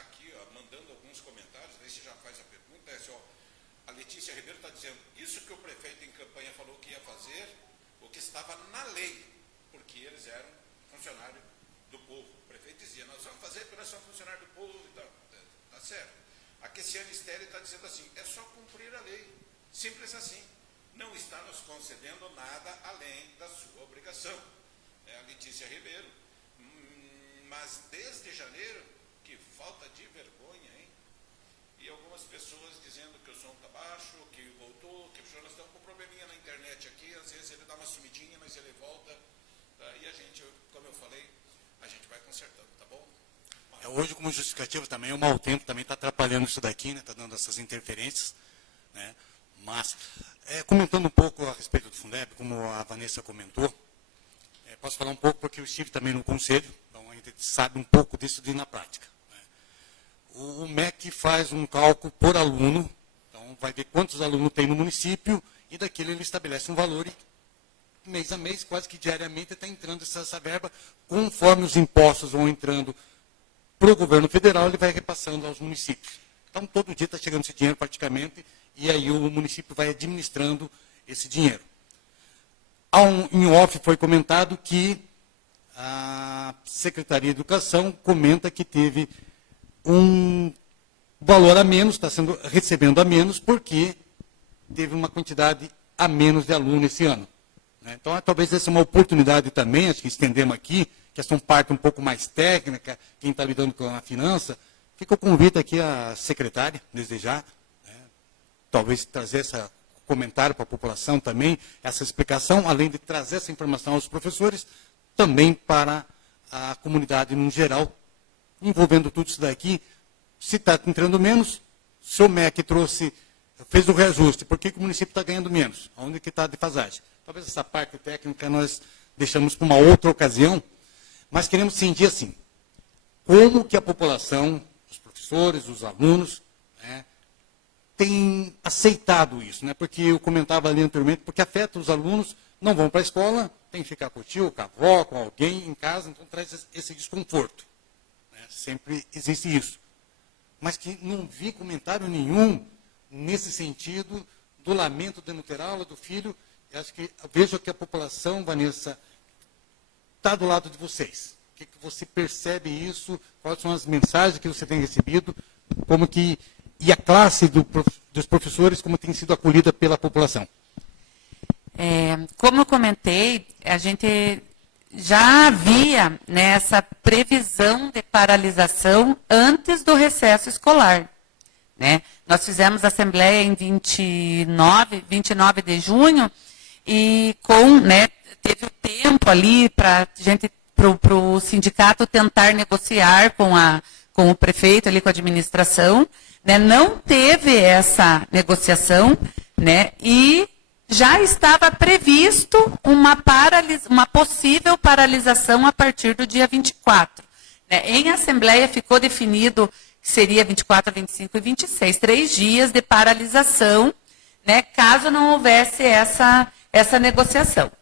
aqui, ó, mandando alguns comentários, daí você já faz a pergunta, assim, ó, a Letícia Ribeiro está dizendo, isso que o prefeito em campanha falou que ia fazer, o que estava na lei, porque eles eram funcionários do povo. O prefeito dizia, nós vamos fazer porque nós somos funcionários do povo, tá certo. A Kessiane Stelle está dizendo assim, é só cumprir a lei, simples assim. Não está nos concedendo nada além da sua obrigação. É a Letícia Ribeiro. Mas desde janeiro, que falta de vergonha, hein? E algumas pessoas dizendo que o som está baixo, que voltou, que nós estamos com um probleminha na internet aqui, às vezes ele dá uma sumidinha, mas ele volta. Tá? E a gente, como eu falei, a gente vai consertando, tá bom? Hoje, como justificativa também, o mau tempo também está atrapalhando isso daqui, né? Está dando essas interferências, né? Mas, comentando um pouco a respeito do Fundeb, como a Vanessa comentou, posso falar um pouco porque eu estive também no conselho, então a gente sabe um pouco disso na prática, né? O MEC faz um cálculo por aluno, então vai ver quantos alunos tem no município e daquele ele estabelece um valor e mês a mês, quase que diariamente, está entrando essa verba, conforme os impostos vão entrando para o governo federal, ele vai repassando aos municípios. Então, todo dia está chegando esse dinheiro praticamente, e aí o município vai administrando esse dinheiro. Em off foi comentado que a Secretaria de Educação comenta que teve um valor a menos, está recebendo a menos, porque teve uma quantidade a menos de alunos esse ano, né? Então, talvez essa é uma oportunidade também, acho que estendemos aqui, que essa é uma parte um pouco mais técnica, quem está lidando com a finança, fica o convite aqui à secretária, desde já, né? Talvez trazer esse comentário para a população também, essa explicação, além de trazer essa informação aos professores, também para a comunidade no geral, envolvendo tudo isso daqui. Se está entrando menos, se o MEC fez o reajuste, por que o município está ganhando menos? Onde que está a defasagem? Talvez essa parte técnica nós deixamos para uma outra ocasião, mas queremos sentir assim, como que a população, os professores, os alunos, né, têm aceitado isso, né? Porque eu comentava ali anteriormente, porque afeta os alunos, não vão para a escola, tem que ficar com o tio, com a avó, com alguém em casa, então traz esse desconforto, né? Sempre existe isso. Mas que não vi comentário nenhum nesse sentido do lamento de não ter aula do filho. Eu acho que vejo que a população, Vanessa, está do lado de vocês. O que você percebe isso? Quais são as mensagens que você tem recebido? Como que e a classe dos professores, como tem sido acolhida pela população? Como eu comentei, a gente já havia, né, essa previsão de paralisação antes do recesso escolar, né? Nós fizemos a assembleia em 29 de junho e teve o tempo ali para o sindicato tentar negociar com o prefeito ali, com a administração, né? Não teve essa negociação, né? E já estava previsto uma possível paralisação a partir do dia 24. Né? Em assembleia ficou definido que seria 24, 25 e 26, 3 dias de paralisação, né? Caso não houvesse essa negociação.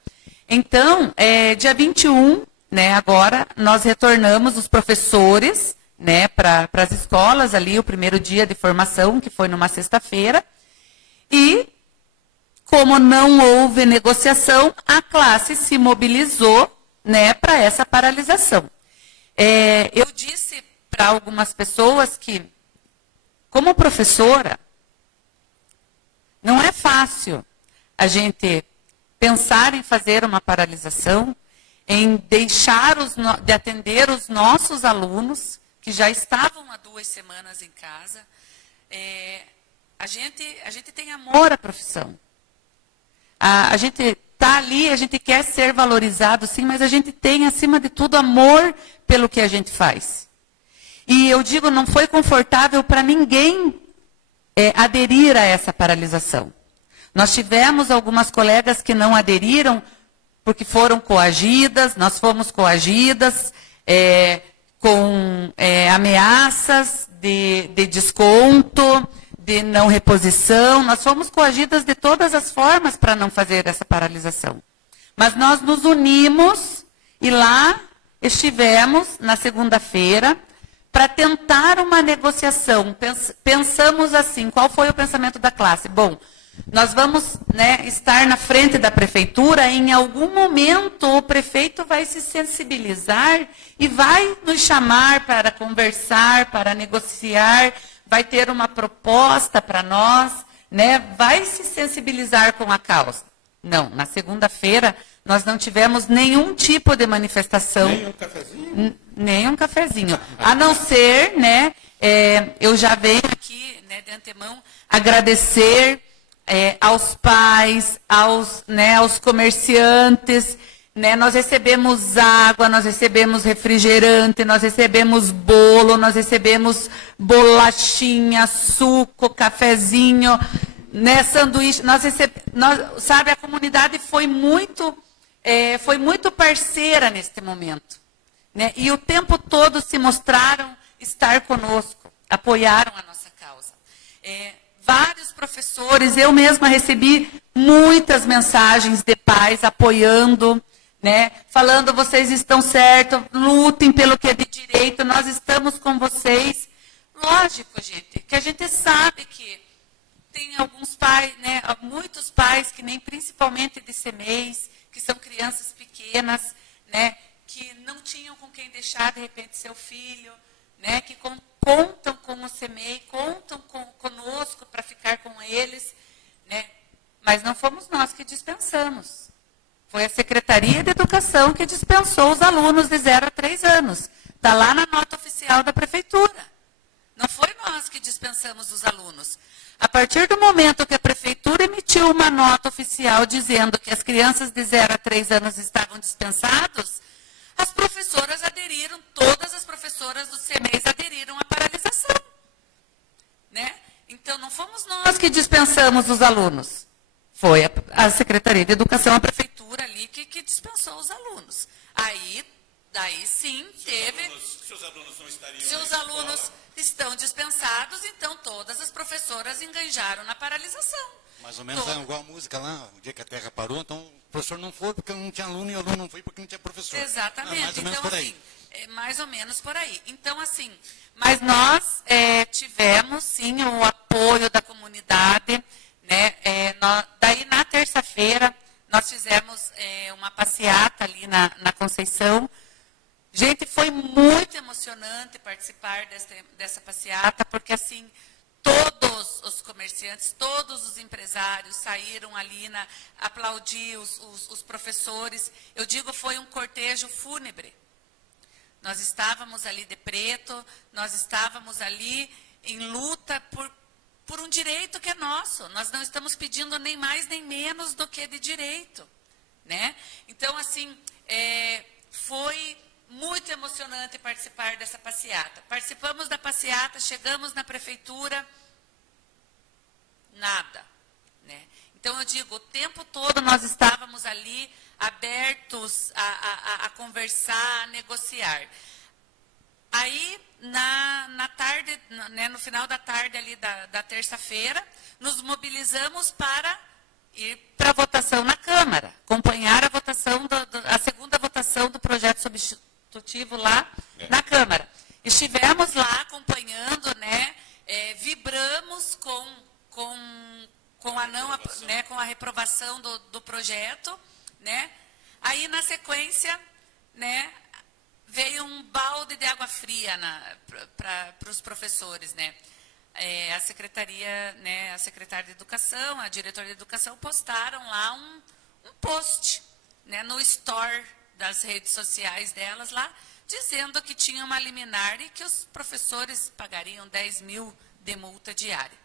Então, dia 21, né, agora, nós retornamos os professores, né, para as escolas ali, o primeiro dia de formação, que foi numa sexta-feira, e como não houve negociação, a classe se mobilizou, né, para essa paralisação. Eu disse para algumas pessoas que, como professora, não é fácil a gente pensar em fazer uma paralisação, em deixar de atender os nossos alunos, que já estavam há 2 semanas em casa. A gente tem amor à profissão. A gente está ali, a gente quer ser valorizado, sim, mas a gente tem, acima de tudo, amor pelo que a gente faz. E eu digo, não foi confortável para ninguém aderir a essa paralisação. Nós tivemos algumas colegas que não aderiram porque foram coagidas, nós fomos coagidas com ameaças de desconto, de não reposição. Nós fomos coagidas de todas as formas para não fazer essa paralisação. Mas nós nos unimos e lá estivemos, na segunda-feira, para tentar uma negociação. Pensamos assim, qual foi o pensamento da classe? Bom, nós vamos, né, estar na frente da prefeitura, em algum momento o prefeito vai se sensibilizar e vai nos chamar para conversar, para negociar, vai ter uma proposta para nós, né, vai se sensibilizar com a causa. Não, na segunda-feira nós não tivemos nenhum tipo de manifestação. Nem um cafezinho? Nenhum cafezinho. A não ser, né, eu já venho aqui, né, de antemão, agradecer aos pais, aos comerciantes, né, nós recebemos água, nós recebemos refrigerante, nós recebemos bolo, nós recebemos bolachinha, suco, cafezinho, né, sanduíche. Sabe, a comunidade foi muito parceira neste momento, né, e o tempo todo se mostraram estar conosco, apoiaram a nossa causa. Vários professores, eu mesma recebi muitas mensagens de pais apoiando, né, falando, vocês estão certos, lutem pelo que é de direito, nós estamos com vocês. Lógico, gente, que a gente sabe que tem alguns pais, né, muitos pais, que nem principalmente de CMEIs, que são crianças pequenas, né, que não tinham com quem deixar, de repente, seu filho, né, que contam com o CMEI, contam conosco para ficar com eles, né, mas não fomos nós que dispensamos. Foi a Secretaria de Educação que dispensou os alunos de 0 a 3 anos. Está lá na nota oficial da Prefeitura. Não foi nós que dispensamos os alunos. A partir do momento que a Prefeitura emitiu uma nota oficial dizendo que as crianças de 0 a 3 anos estavam dispensados, as professoras aderiram, todas as professoras do CMEIs aderiram à paralisação. Né? Então, não fomos nós que dispensamos os alunos. Foi a Secretaria de Educação, a Prefeitura ali, que dispensou os alunos. Daí sim, teve... Se os alunos não estariam... Se os alunos estão dispensados, então todas as professoras enganjaram na paralisação. Mais ou menos é igual a música lá, o dia que a Terra parou, então o professor não foi porque não tinha aluno e o aluno não foi porque não tinha professor. Exatamente. Mais ou menos então, por aí. assim, mais ou menos por aí. Então, assim, mas nós tivemos, sim, o apoio da comunidade, né? Daí, na terça-feira, nós fizemos uma passeata ali na Conceição. Gente, foi muito emocionante participar dessa passeata, porque, assim, todos os comerciantes, todos os empresários saíram ali aplaudir os professores. Eu digo, foi um cortejo fúnebre. Nós estávamos ali de preto, nós estávamos ali em luta por um direito que é nosso. Nós não estamos pedindo nem mais nem menos do que de direito, né? Então, assim, foi muito emocionante participar dessa passeata. Participamos da passeata, chegamos na prefeitura, nada, né? Então, eu digo, o tempo todo nós estávamos ali abertos a conversar, a negociar. Aí, na tarde, né, no final da tarde ali da terça-feira, nos mobilizamos para ir para a votação na Câmara, acompanhar a votação, a segunda votação do projeto substitutivo lá na Câmara. Estivemos lá acompanhando, né, vibramos com a reprovação do projeto, né? Aí, na sequência, né, veio um balde de água fria para os professores, né? A secretaria, né, a secretária de Educação, a diretora de Educação postaram lá um post, né, no store das redes sociais delas lá, dizendo que tinha uma liminar e que os professores pagariam 10 mil de multa diária.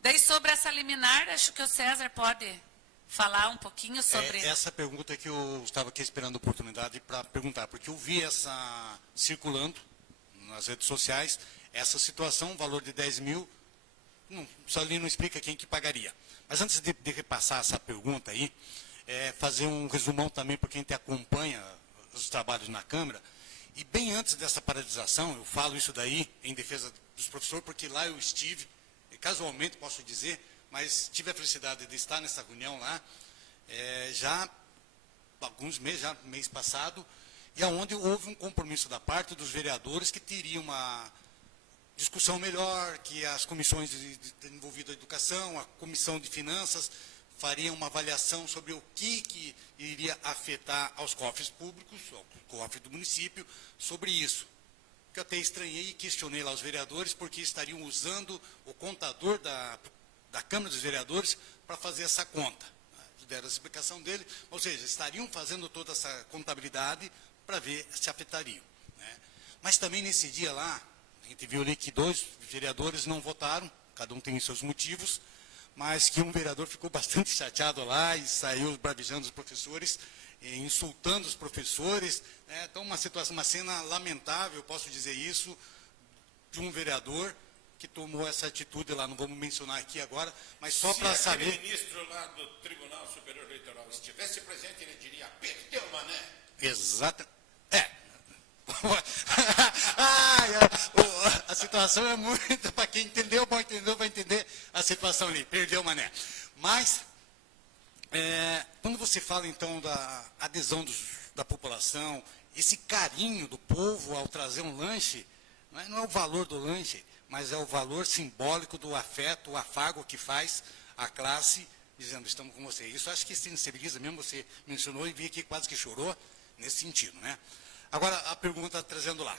Daí, sobre essa liminar, acho que o César pode falar um pouquinho sobre... Essa pergunta que eu estava aqui esperando a oportunidade para perguntar, porque eu vi essa circulando nas redes sociais, essa situação, o valor de 10 mil, só ali não explica quem que pagaria. Mas antes de repassar essa pergunta aí, fazer um resumão também para quem te acompanha os trabalhos na Câmara, E bem antes dessa paralisação, eu falo isso daí em defesa dos professores, porque lá eu estive, e casualmente posso dizer, mas tive a felicidade de estar nessa reunião lá, já alguns meses, já mês passado, e aonde houve um compromisso da parte dos vereadores que teriam uma discussão melhor, que as comissões envolvidas na educação, a comissão de finanças, fariam uma avaliação sobre o que iria afetar aos cofres públicos, ao cofre do município, sobre isso. Que eu até estranhei e questionei lá os vereadores, porque estariam usando o contador da Câmara dos Vereadores para fazer essa conta. Deram a explicação dele, ou seja, estariam fazendo toda essa contabilidade para ver se afetariam. Né? Mas também nesse dia lá, a gente viu ali que 2 vereadores não votaram, cada um tem seus motivos, mas que um vereador ficou bastante chateado lá e saiu bravejando os professores, insultando os professores. Né? Então, uma situação, uma cena lamentável, posso dizer isso, de um vereador que tomou essa atitude lá, não vamos mencionar aqui agora, mas só para saber... Se o ministro lá do Tribunal Superior Eleitoral estivesse presente, ele diria, perdeu, mané. Exato. A situação é muito, para quem entendeu, vai entender a situação ali, perdeu, mané. Mas, quando você fala, então, da adesão da população, esse carinho do povo ao trazer um lanche, não é o valor do lanche, mas é o valor simbólico do afeto, o afago que faz a classe, dizendo, estamos com você. Isso acho que sensibiliza mesmo, você mencionou e vi que quase que chorou nesse sentido, né? Agora, a pergunta trazendo lá.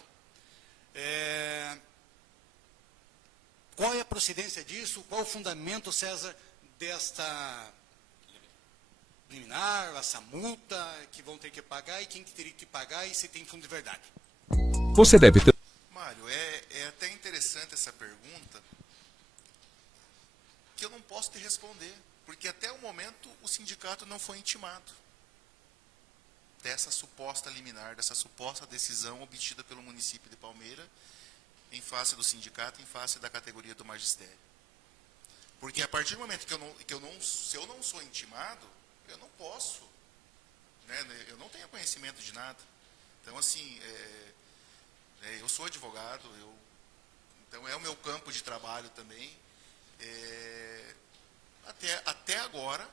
Qual é a procedência disso? Qual o fundamento, César, desta liminar, essa multa que vão ter que pagar e quem que teria que pagar e se tem fundo de verdade? Você deve ter. Mário, é até interessante essa pergunta, que eu não posso te responder, porque até o momento o sindicato não foi intimado dessa suposta liminar, dessa suposta decisão obtida pelo município de Palmeira, em face do sindicato, em face da categoria do magistério. Porque a partir do momento se eu não sou intimado, eu não posso, né, eu não tenho conhecimento de nada. Então, assim, eu sou advogado, então é o meu campo de trabalho também. Até agora,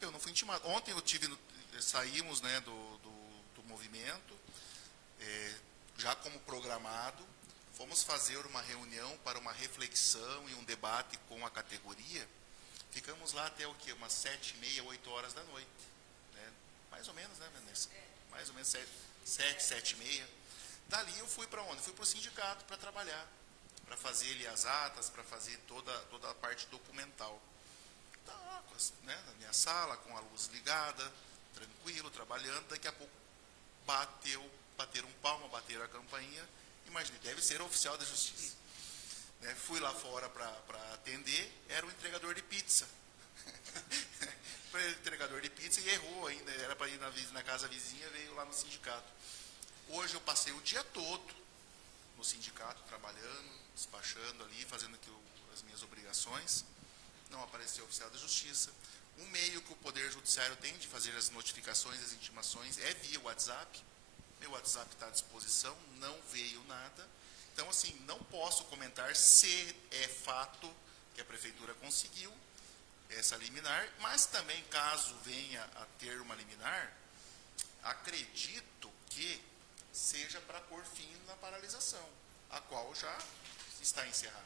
eu não fui intimado. Ontem saímos, né, do movimento, já como programado, fomos fazer uma reunião para uma reflexão e um debate com a categoria. Ficamos lá até o quê? Umas 7h30, 8 horas da noite. Né? Mais ou menos, né, Vanessa? Mais ou menos 7h30. Dali eu fui para onde? Fui para o sindicato para trabalhar, para fazer ali as atas, para fazer toda a parte documental. Tá, né, na minha sala, com a luz ligada, tranquilo, trabalhando, daqui a pouco bateram palma, bateram a campainha, imaginei, deve ser oficial da justiça. Né, fui lá fora para atender, era o entregador de pizza. Foi o entregador de pizza e errou ainda, era para ir na casa vizinha, veio lá no sindicato. Hoje eu passei o dia todo no sindicato, trabalhando, despachando ali, fazendo as minhas obrigações. Não apareceu o oficial da justiça. Um meio que o Poder Judiciário tem de fazer as notificações, as intimações, é via WhatsApp. Meu WhatsApp está à disposição, não veio nada. Então, assim, não posso comentar se é fato que a Prefeitura conseguiu essa liminar, mas também, caso venha a ter uma liminar, acredito que seja para pôr fim na paralisação, a qual já está encerrada.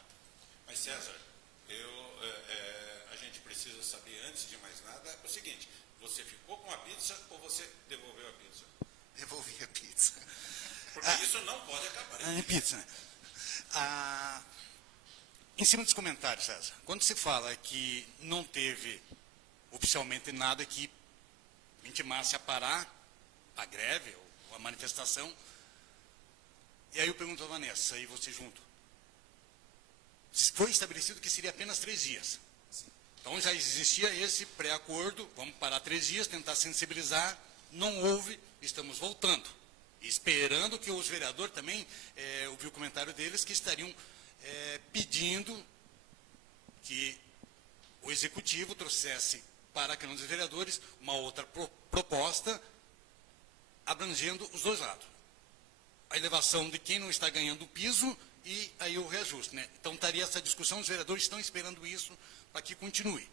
Mas, César, a gente precisa saber, antes de mais nada, o seguinte, você ficou com a pizza ou você devolveu a pizza? Devolvi a pizza. Porque isso não pode acabar. Pizza. Em cima dos comentários, César, quando se fala que não teve oficialmente nada que intimasse a parar a greve ou a manifestação, e aí eu pergunto a Vanessa, e você junto, foi estabelecido que seria apenas 3 dias. Então já existia esse pré-acordo, vamos parar 3 dias, tentar sensibilizar, não houve, estamos voltando. Esperando que os vereadores também, eu vi o comentário deles, que estariam pedindo que o Executivo trouxesse para a Câmara dos Vereadores uma outra proposta abrangendo os dois lados. a elevação de quem não está ganhando o piso e aí o reajuste, né? Então estaria essa discussão, os vereadores estão esperando isso para que continue.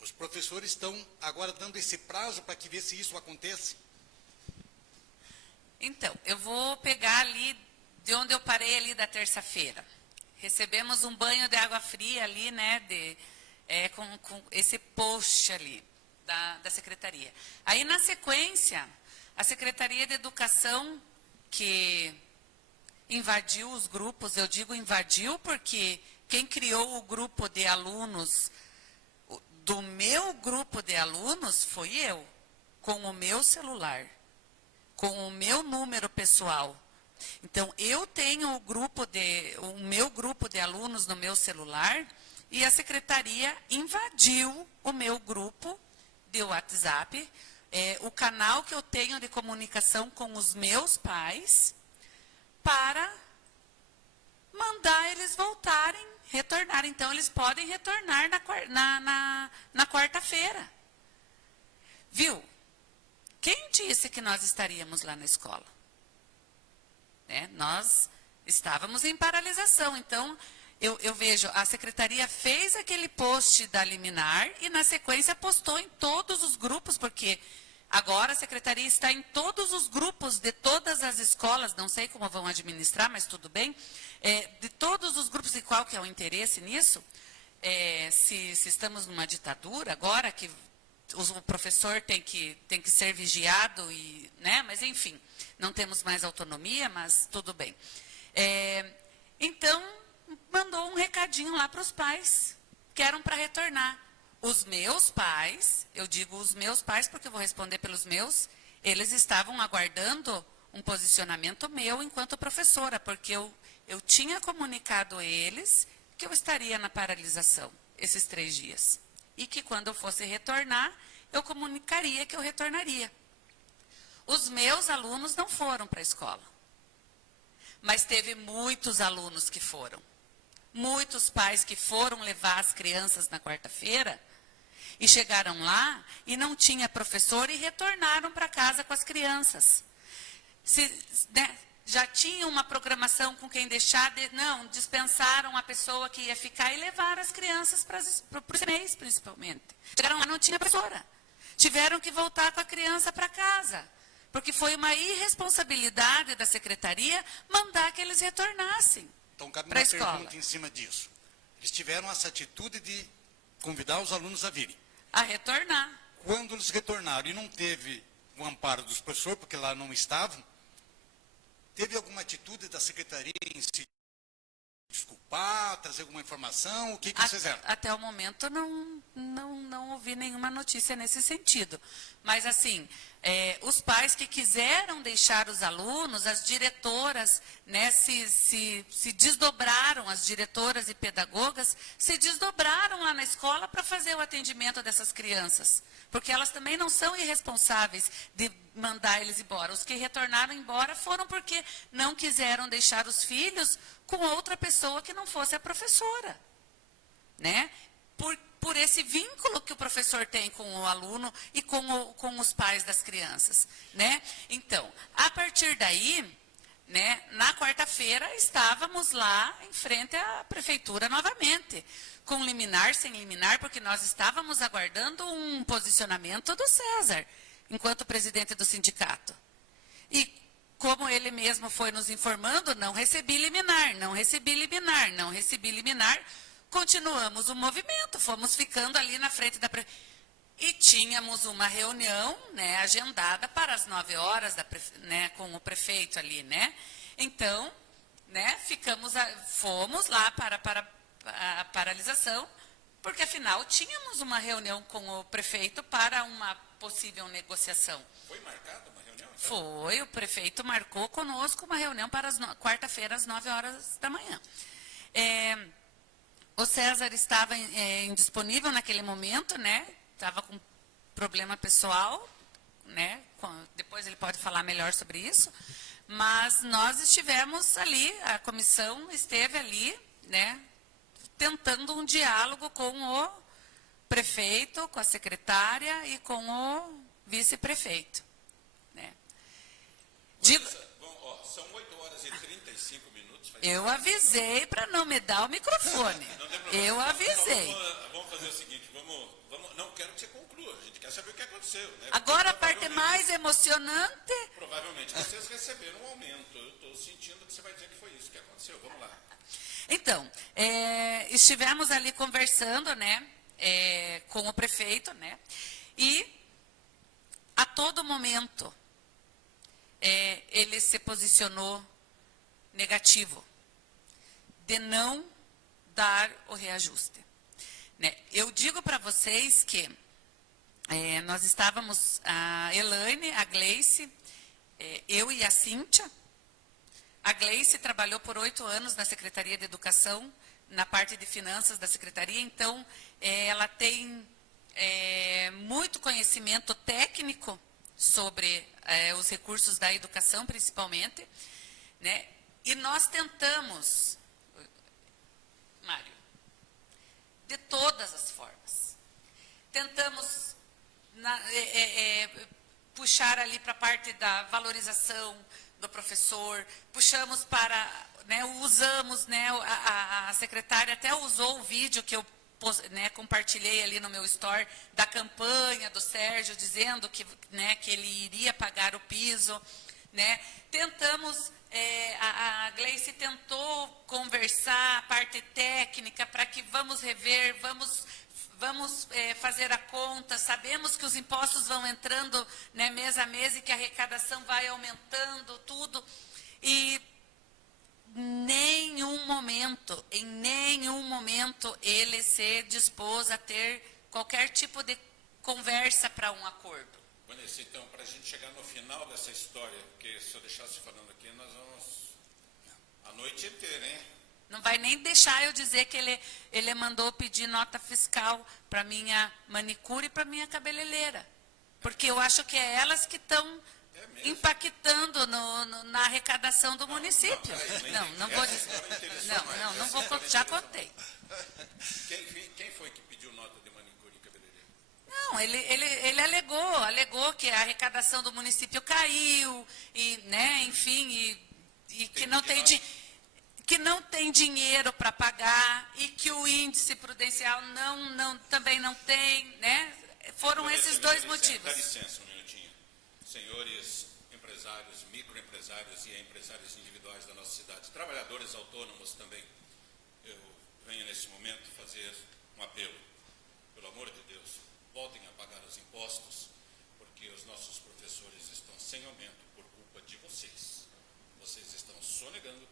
Os professores estão agora dando esse prazo para que ver se isso acontece. Então, eu vou pegar ali de onde eu parei ali da terça-feira. Recebemos um banho de água fria ali, né, com esse post ali da secretaria. Aí, na sequência, a Secretaria de Educação, que invadiu os grupos, eu digo invadiu porque quem criou o grupo de alunos, do meu grupo de alunos, foi eu, com o meu celular, com o meu número pessoal. Então, eu tenho o meu grupo de alunos no meu celular e a secretaria invadiu o meu grupo de WhatsApp, o canal que eu tenho de comunicação com os meus pais, para mandar eles voltarem, retornar. Então, eles podem retornar na quarta-feira. Viu? Quem disse que nós estaríamos lá na escola? Nós estávamos em paralisação. Então, eu vejo, a secretaria fez aquele post da liminar e, na sequência, postou em todos os grupos, porque agora a secretaria está em todos os grupos de todas as escolas, não sei como vão administrar, mas tudo bem, de todos os grupos, e qual que é o interesse nisso? Se estamos numa ditadura agora, que o professor tem que ser vigiado, né? Mas, enfim, não temos mais autonomia, mas tudo bem. Então, mandou um recadinho lá para os pais, que eram para retornar. Os meus pais, eu digo os meus pais porque eu vou responder pelos meus, eles estavam aguardando um posicionamento meu enquanto professora, porque eu tinha comunicado a eles que eu estaria na paralisação esses 3 dias. E que quando eu fosse retornar, eu comunicaria que eu retornaria. Os meus alunos não foram para a escola. Mas teve muitos alunos que foram. Muitos pais que foram levar as crianças na quarta-feira e chegaram lá e não tinha professor e retornaram para casa com as crianças. Já tinham uma programação com quem deixar, não, dispensaram a pessoa que ia ficar e levaram as crianças para os mês, principalmente. Chegaram lá, não tinha professora. Tiveram que voltar com a criança para casa, porque foi uma irresponsabilidade da secretaria mandar que eles retornassem. Então, cabe uma pergunta em cima disso. Eles tiveram essa atitude de convidar os alunos a virem. A retornar. Quando eles retornaram e não teve o amparo dos professores, porque lá não estavam, teve alguma atitude da secretaria em se desculpar, trazer alguma informação? O que vocês fizeram? Até o momento não ouvi nenhuma notícia nesse sentido. Mas, assim, os pais que quiseram deixar os alunos, as diretoras, né, se desdobraram, as diretoras e pedagogas, se desdobraram lá na escola para fazer o atendimento dessas crianças. Porque elas também não são irresponsáveis de mandar eles embora. Os que retornaram embora foram porque não quiseram deixar os filhos com outra pessoa que não fosse a professora, né? Por esse vínculo que o professor tem com o aluno e com os pais das crianças, né? Então, a partir daí, né, na quarta-feira, estávamos lá em frente à prefeitura novamente, com liminar, sem liminar, porque nós estávamos aguardando um posicionamento do César, enquanto presidente do sindicato. E como ele mesmo foi nos informando, não recebi liminar, não recebi liminar, não recebi liminar. Continuamos o movimento, fomos ficando ali na frente da e tínhamos uma reunião, né, agendada para as 9 horas né, com o prefeito ali, né? Então, né, fomos lá para a paralisação, porque afinal tínhamos uma reunião com o prefeito para uma possível negociação. Foi marcada uma reunião? Então? Foi, o prefeito marcou conosco uma reunião para quarta-feira às 9 horas da manhã. O César estava indisponível naquele momento, né? Estava com problema pessoal, né? Depois ele pode falar melhor sobre isso. Mas nós estivemos ali, a comissão esteve ali, né? Tentando um diálogo com o prefeito, com a secretária e com o vice-prefeito, né? São 8h35. Eu avisei para não me dar o microfone. Não tem problema. Eu avisei. Vamos fazer o seguinte, não quero que você conclua, a gente quer saber o que aconteceu. Né? Agora a parte mais emocionante. Provavelmente vocês receberam um aumento, eu estou sentindo que você vai dizer que foi isso que aconteceu, vamos lá. Então, estivemos ali conversando, né, com o prefeito, né, e a todo momento ele se posicionou negativo de não dar o reajuste. Né? Eu digo para vocês que nós estávamos, a Elaine, a Gleice, eu e a Cíntia. A Gleice trabalhou por 8 anos na Secretaria de Educação, na parte de finanças da Secretaria, então ela tem muito conhecimento técnico sobre os recursos da educação, principalmente, né? E nós tentamos, Mário, de todas as formas, tentamos puxar ali para a parte da valorização do professor, puxamos para, né, usamos, né, a secretária até usou o vídeo que eu, né, compartilhei ali no meu store da campanha do Sérgio, dizendo que, né, que ele iria pagar o piso, né. Tentamos, a Gleice tentou conversar a parte técnica para que vamos rever, vamos fazer a conta, sabemos que os impostos vão entrando, né, mês a mês e que a arrecadação vai aumentando, tudo. E em nenhum momento ele se dispôs a ter qualquer tipo de conversa para um acordo. Vanessa, então, para a gente chegar no final dessa história, porque se eu deixasse falando aqui, nós vamos a noite inteira, hein? Não vai nem deixar eu dizer que ele mandou pedir nota fiscal para minha manicure e para minha cabeleireira. Porque eu acho que é elas que estão impactando na arrecadação do município. Não vou dizer. Não vou contar, já contei. Quem foi que pediu nota de manicure e cabeleireira? Não, ele alegou que a arrecadação do município caiu, e, né, enfim, e que não tem dinheiro para pagar e que o índice prudencial também não tem, né? Foram esses dois motivos. Dá licença um minutinho. Senhores empresários, microempresários e empresários individuais da nossa cidade, trabalhadores autônomos também, eu venho nesse momento fazer um apelo. Pelo amor de Deus, voltem a pagar os impostos, porque os nossos professores estão sem aumento por culpa de vocês. Vocês estão sonegando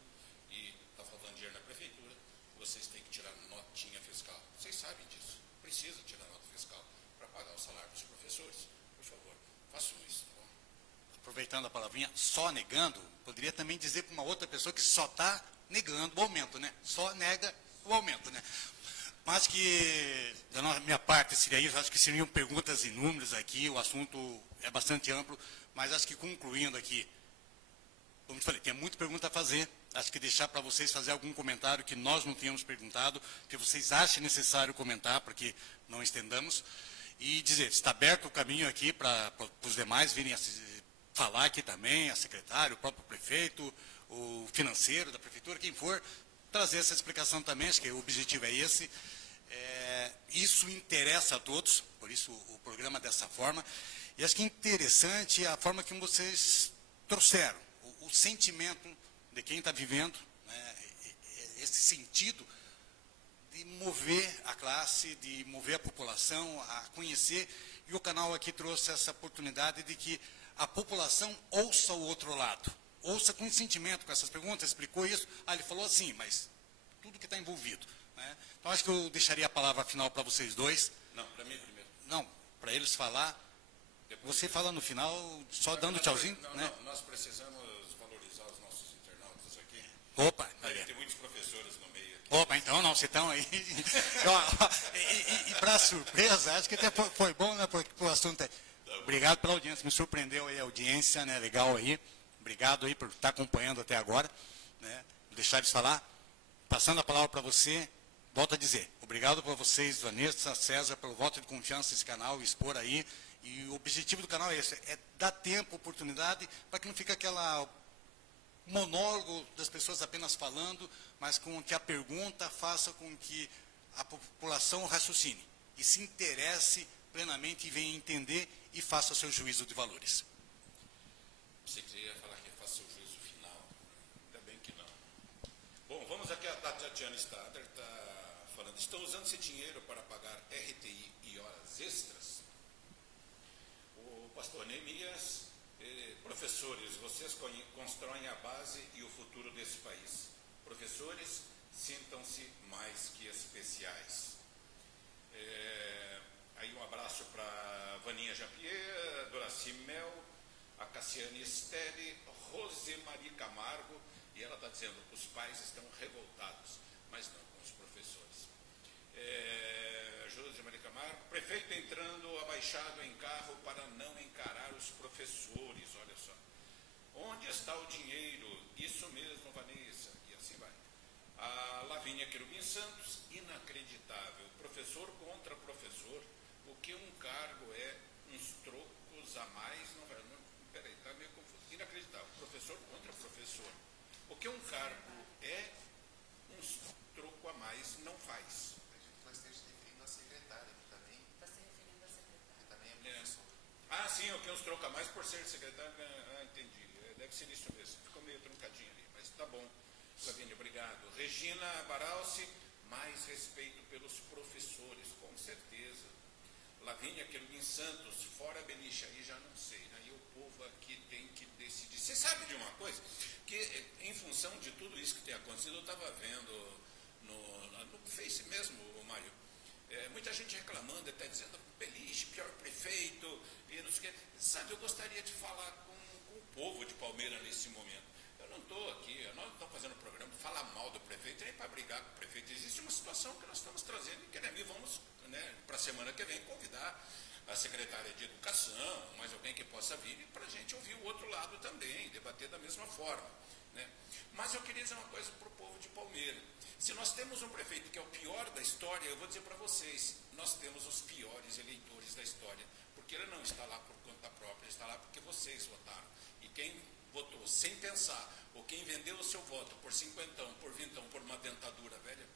e está faltando dinheiro na prefeitura, vocês têm que tirar notinha fiscal. Vocês sabem disso. Precisa tirar nota fiscal para pagar o salário dos professores. Por favor, façam isso. Tá bom? Aproveitando a palavrinha, só negando, poderia também dizer para uma outra pessoa que só está negando o aumento, né? Só nega o aumento, né? Mas que, da minha parte, seria isso. Acho que seriam perguntas inúmeras aqui, o assunto é bastante amplo, mas acho que concluindo aqui, como eu falei, tem muita pergunta a fazer. Acho que deixar para vocês fazer algum comentário que nós não tínhamos perguntado, que vocês achem necessário comentar, para que não estendamos. E dizer, está aberto o caminho aqui para os demais virem a falar aqui também, a secretária, o próprio prefeito, o financeiro da prefeitura, quem for, trazer essa explicação também. Acho que o objetivo é esse. Isso interessa a todos, por isso o programa dessa forma. E acho que é interessante a forma que vocês trouxeram, o sentimento de quem está vivendo, né, esse sentido de mover a classe, de mover a população a conhecer, e o canal aqui trouxe essa oportunidade de que a população ouça o outro lado, ouça com sentimento, com essas perguntas, explicou isso, ele falou assim, mas tudo que está envolvido. Né? Então, acho que eu deixaria a palavra final para vocês dois. Não, para mim primeiro. Não, para eles falar. Depois Você fala no final, só dando tchauzinho. Não, né? não, nós precisamos valorizar os nossos internautas aqui. Opa, ali. Tem muitos professores no meio aqui. Opa, então não, vocês estão aí. E para surpresa, acho que até foi bom, né? Porque o assunto é. Obrigado pela audiência, me surpreendeu aí a audiência, né? Legal aí. Obrigado aí por estar acompanhando até agora. Né? Vou deixar eles falar. Passando a palavra para você, volto a dizer, obrigado por vocês, Vanessa, César, pelo voto de confiança nesse canal, expor aí. E o objetivo do canal é esse, é dar tempo, oportunidade, para que não fique aquela monólogo das pessoas apenas falando, mas com que a pergunta faça com que a população raciocine e se interesse plenamente e venha entender e faça seu juízo de valores. Você queria falar que faça o juízo final. Ainda bem que não. Bom, vamos aqui, a Tatiana Stader está falando. Estão usando esse dinheiro para pagar RTI e horas extras? O pastor Neemias, professores, vocês constroem a base e o futuro desse país. Professores, sintam-se mais que especiais. Aí um abraço para Vaninha Japierre, Doraci Mel, a Cassiane Estelle, Rosemarie Camargo, e ela está dizendo que os pais estão revoltados, mas não com os professores. Rosemarie Camargo, prefeito entrando abaixado em carro para não encarar os professores, olha só. Onde está o dinheiro? Isso mesmo, Vanessa, e assim vai. A Lavínia Querubim Santos, inacreditável, professor contra professor, o que um cargo é uns trocos a mais, peraí, está meio confuso, inacreditável, professor contra professor, o que um cargo é uns troco a mais não faz. Acredito que ela esteja se referindo à secretária, que também... Está se referindo à secretária. Que também é professor. Ah, sim, o que uns troco a mais por ser secretário, entendi, deve ser isso mesmo, ficou meio truncadinho ali, mas tá bom. Lavínia, obrigado. Regina Baralci, mais respeito pelos professores, com certeza. Lavínia Querubim Santos, fora Beliche, aí já não sei, né? E o povo aqui tem que decidir. Você sabe de uma coisa? Que em função de tudo isso que tem acontecido, eu estava vendo no Face mesmo, Mário, muita gente reclamando, até dizendo Beliche, pior prefeito, e não sei o que. Sabe, eu gostaria de falar com o povo de Palmeira nesse momento. Eu não estou aqui, nós não estamos fazendo programa para falar mal do prefeito, nem para brigar com o prefeito. Existe uma situação que nós estamos trazendo e queremos, vamos, para a semana que vem, convidar a secretária de Educação, mais alguém que possa vir, para a gente ouvir o outro lado também, debater da mesma forma. Né? Mas eu queria dizer uma coisa para o povo de Palmeira. Se nós temos um prefeito que é o pior da história, eu vou dizer para vocês, nós temos os piores eleitores da história, porque ele não está lá por conta própria, está lá porque vocês votaram. E quem votou sem pensar, ou quem vendeu o seu voto por 50, por 20, por uma dentadura velha,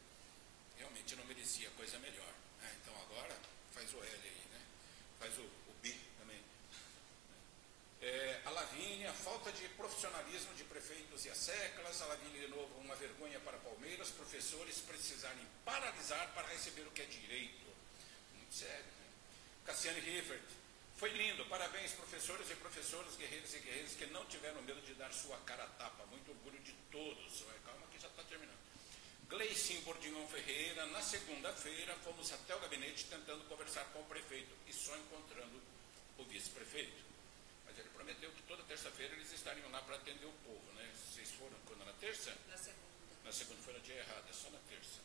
realmente não merecia coisa melhor. Então agora faz o L aí, né? Faz o B também. A Lavínia, a falta de profissionalismo de prefeitos e as seclas. A Lavínia, de novo, uma vergonha para Palmeiras, professores precisarem paralisar para receber o que é direito. Muito sério, né? Cassiane Riffert, foi lindo, parabéns professores e professoras, guerreiros e guerreiras que não tiveram medo de dar sua cara a tapa, muito orgulho de todos. Calma que já está terminando. Gleicin Bordignon Ferreira, na segunda-feira fomos até o gabinete tentando conversar com o prefeito e só encontrando o vice-prefeito. Mas ele prometeu que toda terça-feira eles estariam lá para atender o povo, né? Vocês foram quando? Na terça? Na segunda. Na segunda foi no dia errado, é só na terça.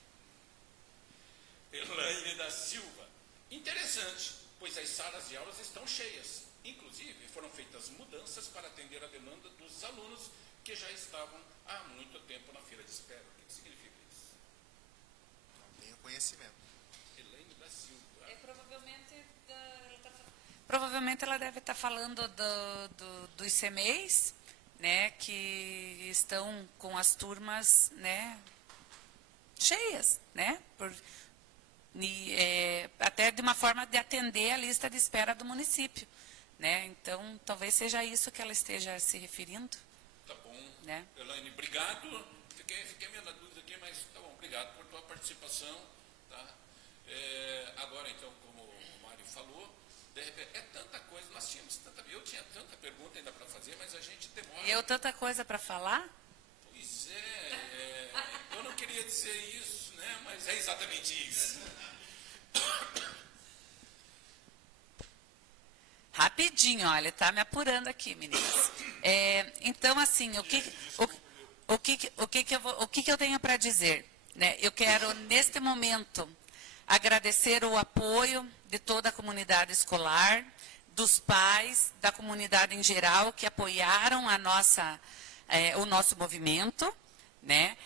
Elaine da Silva, interessante, pois as salas de aulas estão cheias. Inclusive, foram feitas mudanças para atender a demanda dos alunos que já estavam há muito tempo na fila de espera. O que significa isso? Não tenho conhecimento. Elaine da Silva. Provavelmente ela deve estar falando dos CMEs, né, que estão com as turmas, né, cheias, né, até de uma forma de atender a lista de espera do município, né? Então, talvez seja isso que ela esteja se referindo. Tá bom. Né? Elaine, obrigado. Fiquei meio na dúvida aqui, mas tá bom, obrigado por tua participação. Tá? Agora, então, como o Mário falou, de repente, é tanta coisa, nós tínhamos tanta... Eu tinha tanta pergunta ainda para fazer, mas a gente demora. E eu tanta coisa para falar? Pois eu não queria dizer isso, né? Mas é exatamente isso. Rapidinho, olha, tá me apurando aqui, meninas. Então, assim, o que eu tenho para dizer? Né? Eu quero, neste momento, agradecer o apoio de toda a comunidade escolar, dos pais, da comunidade em geral, que apoiaram o nosso movimento, né?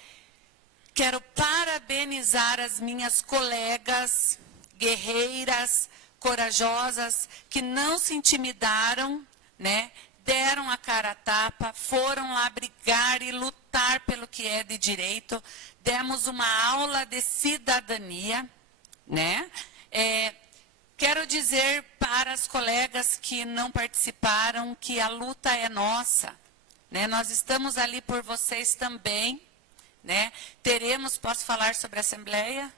Quero parabenizar as minhas colegas guerreiras, corajosas, que não se intimidaram, né, deram a cara a tapa, foram lá brigar e lutar pelo que é de direito. Demos uma aula de cidadania, né? Quero dizer para as colegas que não participaram que a luta é nossa, né? Nós estamos ali por vocês também, né? Posso falar sobre a Assembleia?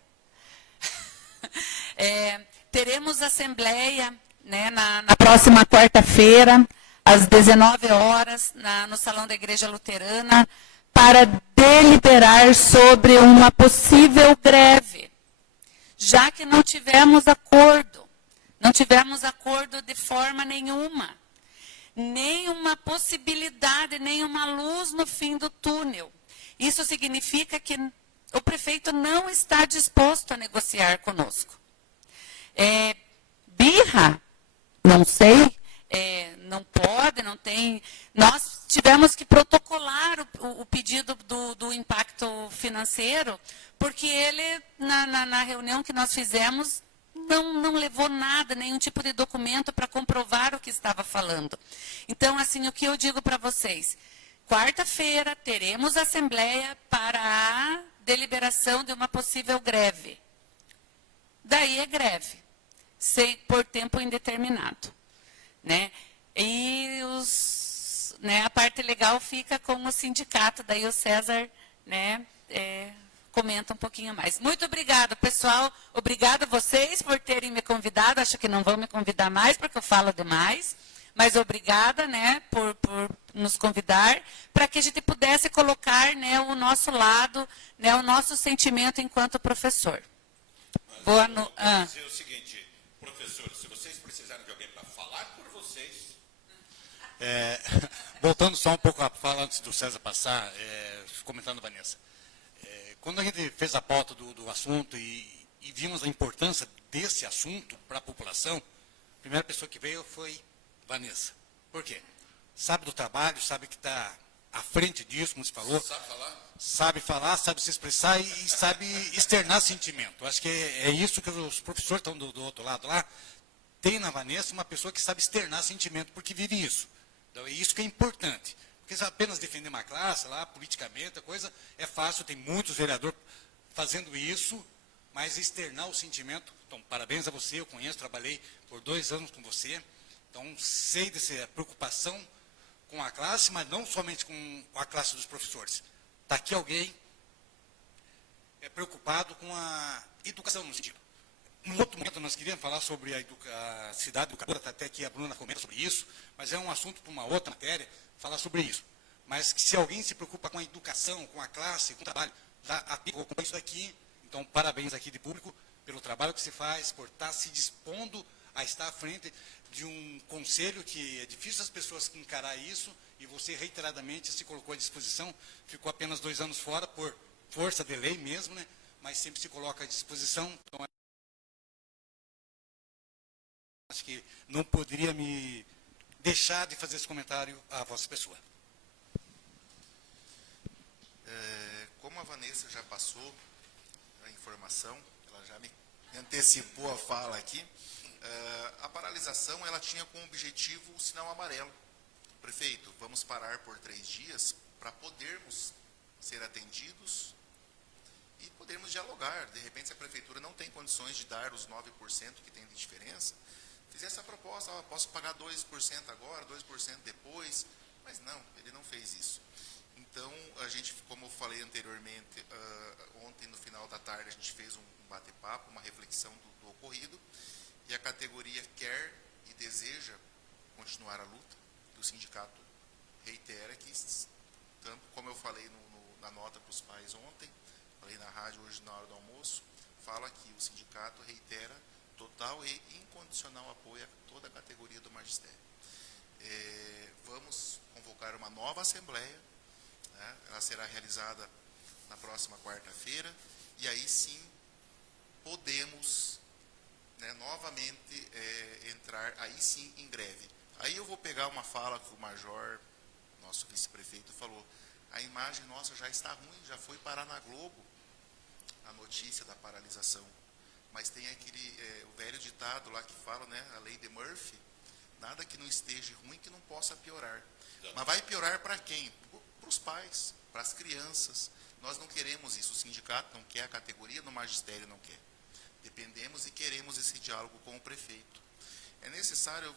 Teremos Assembleia, né, na próxima quarta-feira, às 19 horas, no Salão da Igreja Luterana, para deliberar sobre uma possível greve, já que não tivemos acordo. Não tivemos acordo de forma nenhuma. Nenhuma possibilidade, nenhuma luz no fim do túnel. Isso significa que o prefeito não está disposto a negociar conosco. Birra? Não sei. Não pode, não tem. Nós tivemos que protocolar o pedido do impacto financeiro, porque ele, na reunião que nós fizemos, não levou nada, nenhum tipo de documento para comprovar o que estava falando. Então, assim, o que eu digo para vocês? Quarta-feira teremos assembleia para a deliberação de uma possível greve. Daí é greve, por tempo indeterminado, né? E a parte legal fica com o sindicato, daí o César, né, comenta um pouquinho mais. Muito obrigado, pessoal. Obrigado a vocês por terem me convidado. Acho que não vão me convidar mais, porque eu falo demais. Mas obrigada, né, por nos convidar, para que a gente pudesse colocar, né, o nosso lado, né, o nosso sentimento enquanto professor. Boa noite. Vou dizer o seguinte, professores, se vocês precisarem de alguém para falar por vocês... Voltando só um pouco à fala antes do César passar, comentando, Vanessa. Quando a gente fez a pauta do assunto e vimos a importância desse assunto para a população, a primeira pessoa que veio foi Vanessa. Por quê? Sabe do trabalho, sabe que está à frente disso, como você falou. Sabe falar? Sabe falar, sabe se expressar e sabe externar sentimento. Acho que é isso que os professores estão do outro lado lá. Tem na Vanessa uma pessoa que sabe externar sentimento, porque vive isso. Então, é isso que é importante. Porque se apenas defender uma classe lá, politicamente, a coisa é fácil, tem muitos vereadores fazendo isso, mas externar o sentimento, então, parabéns a você, eu conheço, trabalhei por 2 anos com você, então, sei dessa preocupação com a classe, mas não somente com a classe dos professores. Está aqui alguém preocupado com a educação no sentido. Em outro momento, nós queríamos falar sobre a cidade educadora, até que a Bruna comenta sobre isso, mas é um assunto para uma outra matéria, falar sobre isso. Mas que se alguém se preocupa com a educação, com a classe, com o trabalho, eu acompanho isso daqui, então parabéns aqui de público pelo trabalho que se faz, por estar se dispondo a estar à frente de um conselho que é difícil as pessoas encarar isso, e você reiteradamente se colocou à disposição, ficou apenas 2 anos fora, por força de lei mesmo, né? Mas sempre se coloca à disposição, então acho que não poderia me deixar de fazer esse comentário à vossa pessoa. Como a Vanessa já passou a informação, ela já me antecipou a fala aqui, a paralisação ela tinha como objetivo o sinal amarelo. Prefeito, vamos parar por 3 dias para podermos ser atendidos e podermos dialogar. De repente, se a prefeitura não tem condições de dar os 9% que tem de diferença, fizesse a proposta, posso pagar 2% agora, 2% depois, mas não, ele não fez isso. Então, a gente, como eu falei anteriormente, ontem no final da tarde a gente fez um bate-papo, uma reflexão do ocorrido, e a categoria quer e deseja continuar a luta, e o sindicato reitera que, tanto como eu falei na nota para os pais ontem, falei na rádio hoje na hora do almoço, fala que o sindicato reitera total e incondicional apoio a toda a categoria do magistério. Vamos convocar uma nova assembleia, né? Ela será realizada na próxima quarta-feira, e aí sim podemos, né, novamente entrar aí sim em greve. Aí eu vou pegar uma fala que o Major, nosso vice-prefeito, falou: a imagem nossa já está ruim, já foi parar na Globo a notícia da paralisação. Mas tem aquele, o velho ditado lá que fala, né, a lei de Murphy, Nada que não esteja ruim que não possa piorar. Mas vai piorar para quem? Para os pais, para as crianças. Nós não queremos isso. O sindicato não quer, a categoria do magistério não quer. Dependemos e queremos esse diálogo com o prefeito. É necessário,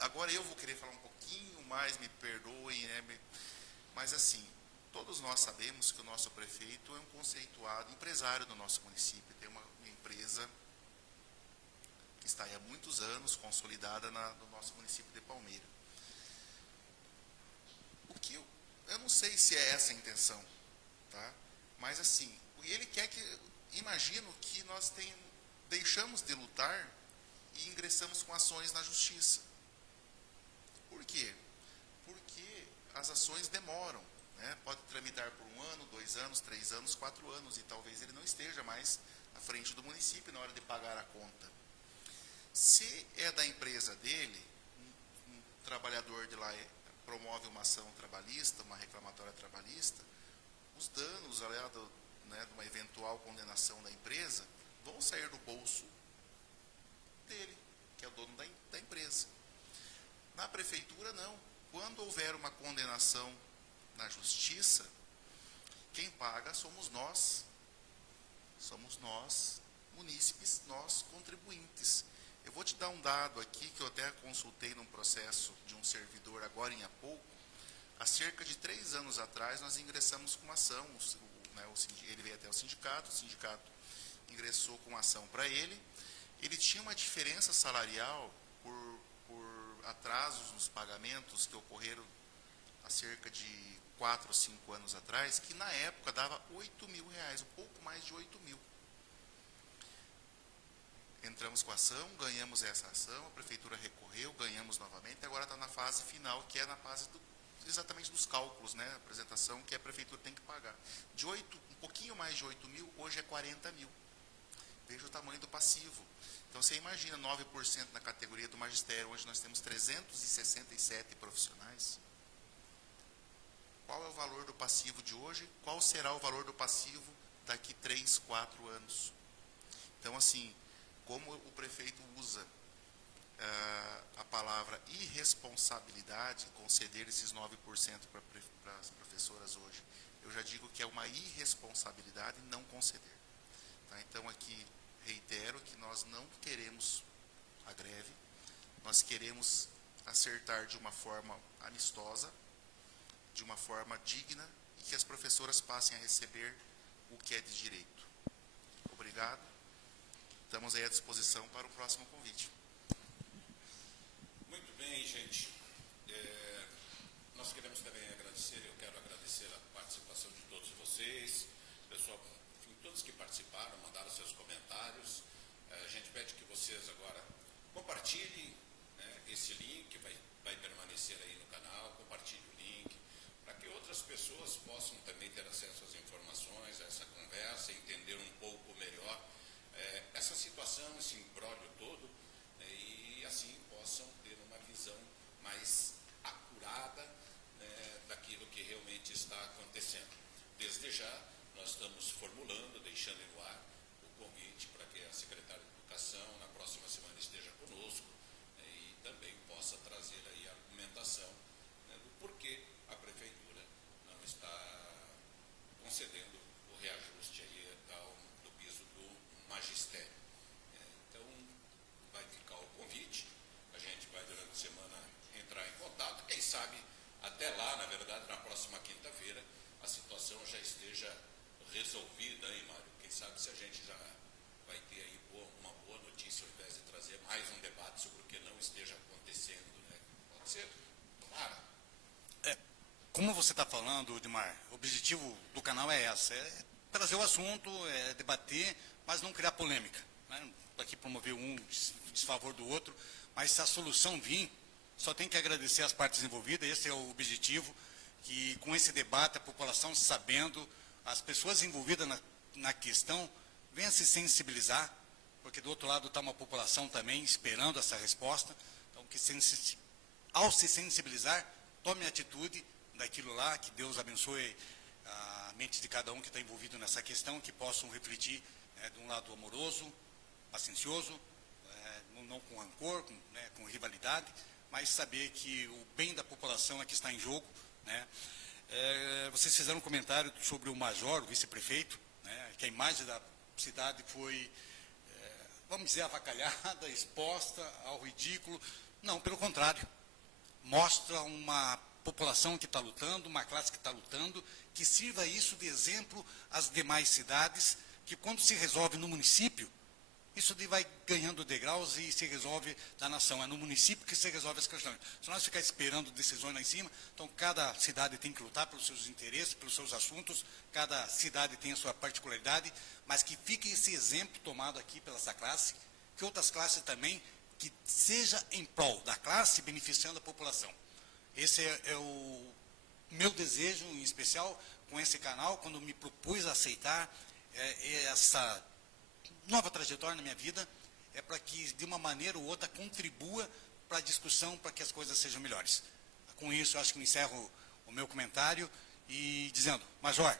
agora eu vou querer falar um pouquinho mais, me perdoem, né? Mas assim, todos nós sabemos que o nosso prefeito é um conceituado empresário do nosso município. Tem uma empresa que está aí há muitos anos consolidada no nosso município de Palmeira. Eu não sei se é essa a intenção, tá? Mas assim, ele quer que, imagino que nós deixamos de lutar e ingressamos com ações na justiça. Por quê? Porque as ações demoram, né? Pode tramitar por 1 ano, 2 anos, 3 anos, 4 anos, e talvez ele não esteja mais à frente do município na hora de pagar a conta. Se é da empresa dele, um trabalhador de lá promove uma ação trabalhista, uma reclamatória trabalhista, os danos, aliado, né, de uma eventual condenação da empresa, vão sair do bolso dele, que é o dono da empresa. Na prefeitura, não. Quando houver uma condenação na justiça, quem paga somos nós. Somos nós, munícipes, nós, contribuintes. Eu vou te dar um dado aqui, que eu até consultei num processo de um servidor agora em há pouco. Há cerca de 3 anos atrás, nós ingressamos com uma ação. Ele veio até o sindicato ingressou com uma ação para ele. Ele tinha uma diferença salarial por atrasos nos pagamentos que ocorreram há cerca de 4 ou 5 anos atrás, que na época dava R$8.000, um pouco mais de 8.000. Entramos com a ação, ganhamos essa ação, a prefeitura recorreu, ganhamos novamente, agora está na fase final, que é na fase exatamente dos cálculos, né, a apresentação que a prefeitura tem que pagar. Um pouquinho mais de 8.000, hoje é 40.000. Veja o tamanho do passivo. Então, você imagina 9% na categoria do magistério, onde nós temos 367 profissionais. Qual é o valor do passivo de hoje? Qual será o valor do passivo daqui 3, 4 anos? Então, assim, como o prefeito usa a palavra irresponsabilidade, conceder esses 9% para as professoras hoje, eu já digo que é uma irresponsabilidade não conceder. Tá? Então, aqui, reitero que nós não queremos a greve, nós queremos acertar de uma forma amistosa, de uma forma digna, e que as professoras passem a receber o que é de direito. Obrigado. Estamos aí à disposição para o próximo convite. Muito bem, gente. Nós queremos também agradecer, eu quero agradecer a participação de todos vocês, pessoal, enfim, todos que participaram, mandaram seus comentários. A gente pede que vocês agora compartilhem, né, esse link, vai permanecer aí no canal, compartilhe o link, para que outras pessoas possam também ter acesso às informações, a essa conversa, entender um pouco melhor essa situação, esse imbróglio todo, né, e assim possam ter uma visão mais acurada, né, daquilo que realmente está acontecendo. Desde já, nós estamos formulando, deixando no ar o convite para que a secretária de Educação, na próxima semana, esteja conosco, né, e também possa trazer aí a argumentação, né, do porquê a Prefeitura não está concedendo o reajuste aí do piso do magistério. Então, vai ficar o convite, a gente vai durante a semana entrar em contato, quem sabe até lá, na verdade, na próxima quinta-feira, a situação já esteja resolvida, hein, Mário? Quem sabe se a gente já vai ter aí uma boa notícia, ao invés de trazer mais um debate sobre o que não esteja acontecendo, né? Pode ser? Tomara. Como você está falando, Edmar, o objetivo do canal é esse, é trazer o assunto, é debater, mas não criar polêmica. Né? Aqui promover um desfavor do outro, mas se a solução vir, só tem que agradecer às partes envolvidas, esse é o objetivo, que com esse debate, a população sabendo, as pessoas envolvidas na questão, venham se sensibilizar, porque do outro lado está uma população também esperando essa resposta, então que ao se sensibilizar, tome atitude daquilo lá, que Deus abençoe a mente de cada um que está envolvido nessa questão, que possam refletir de um lado amoroso, paciencioso, não com rancor, com rivalidade, mas saber que o bem da população é que está em jogo, né? Vocês fizeram um comentário sobre o major, o vice-prefeito, né, que a imagem da cidade foi, vamos dizer, avacalhada, exposta ao ridículo. Não, pelo contrário. Mostra uma população que está lutando, uma classe que está lutando, que sirva isso de exemplo às demais cidades, que quando se resolve no município, isso vai ganhando degraus e se resolve na nação. É no município que se resolve as questões. Se nós ficar esperando decisões lá em cima, então cada cidade tem que lutar pelos seus interesses, pelos seus assuntos, cada cidade tem a sua particularidade, mas que fique esse exemplo tomado aqui pela essa classe, que outras classes também, que seja em prol da classe, beneficiando a população. Esse é o meu desejo, em especial, com esse canal, quando me propus a aceitar essa nova trajetória na minha vida, é para que, de uma maneira ou outra, contribua para a discussão, para que as coisas sejam melhores. Com isso, eu acho que eu encerro o meu comentário e dizendo, Major,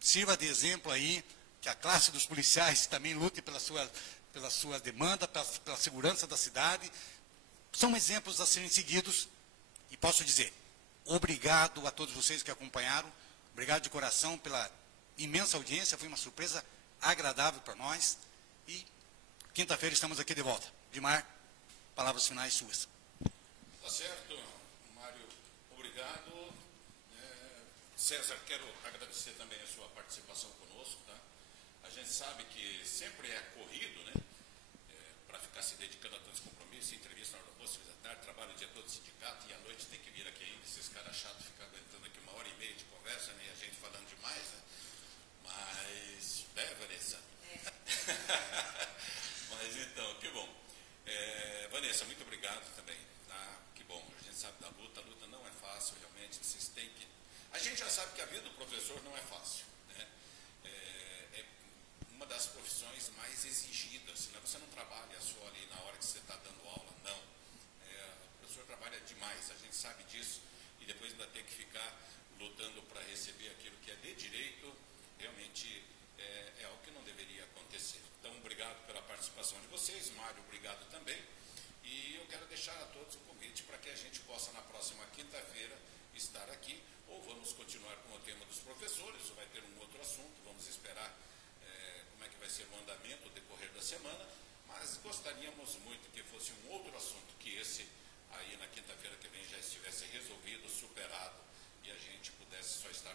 sirva de exemplo aí, que a classe dos policiais também lute pela sua demanda, pela segurança da cidade. São exemplos a serem seguidos e posso dizer, obrigado a todos vocês que acompanharam, obrigado de coração pela imensa audiência, foi uma surpresa agradável para nós, e quinta-feira estamos aqui de volta. Dimar, palavras finais suas. Tá certo, Mário, obrigado. César, quero agradecer também a sua participação conosco, tá? A gente sabe que sempre é corrido, né? Para ficar se dedicando a tantos compromissos, entrevista na hora do almoço, da tarde, trabalho o dia todo no sindicato, e à noite tem que vir aqui ainda, esses caras chatos ficam aguentando aqui 1h30 de conversa, né? E a gente falando demais, né? Mas, Vanessa? Mas então, que bom. Vanessa, muito obrigado também. Tá? Que bom, a gente sabe da luta, a luta não é fácil, realmente, vocês têm que... A gente já sabe que a vida do professor não é fácil, né? É uma das profissões mais exigidas, né? Você não trabalha só ali na hora que você está dando aula, não. O professor trabalha demais, a gente sabe disso, e depois ainda tem que ficar lutando para receber aquilo que é de direito, realmente é algo que não deveria acontecer. Então, obrigado pela participação de vocês, Mário, obrigado também, e eu quero deixar a todos o convite para que a gente possa, na próxima quinta-feira, estar aqui, ou vamos continuar com o tema dos professores, ou vai ter um outro assunto, vamos esperar como é que vai ser o andamento, o decorrer da semana, mas gostaríamos muito que fosse um outro assunto, que esse aí na quinta-feira que vem já estivesse resolvido, superado, e a gente pudesse só estar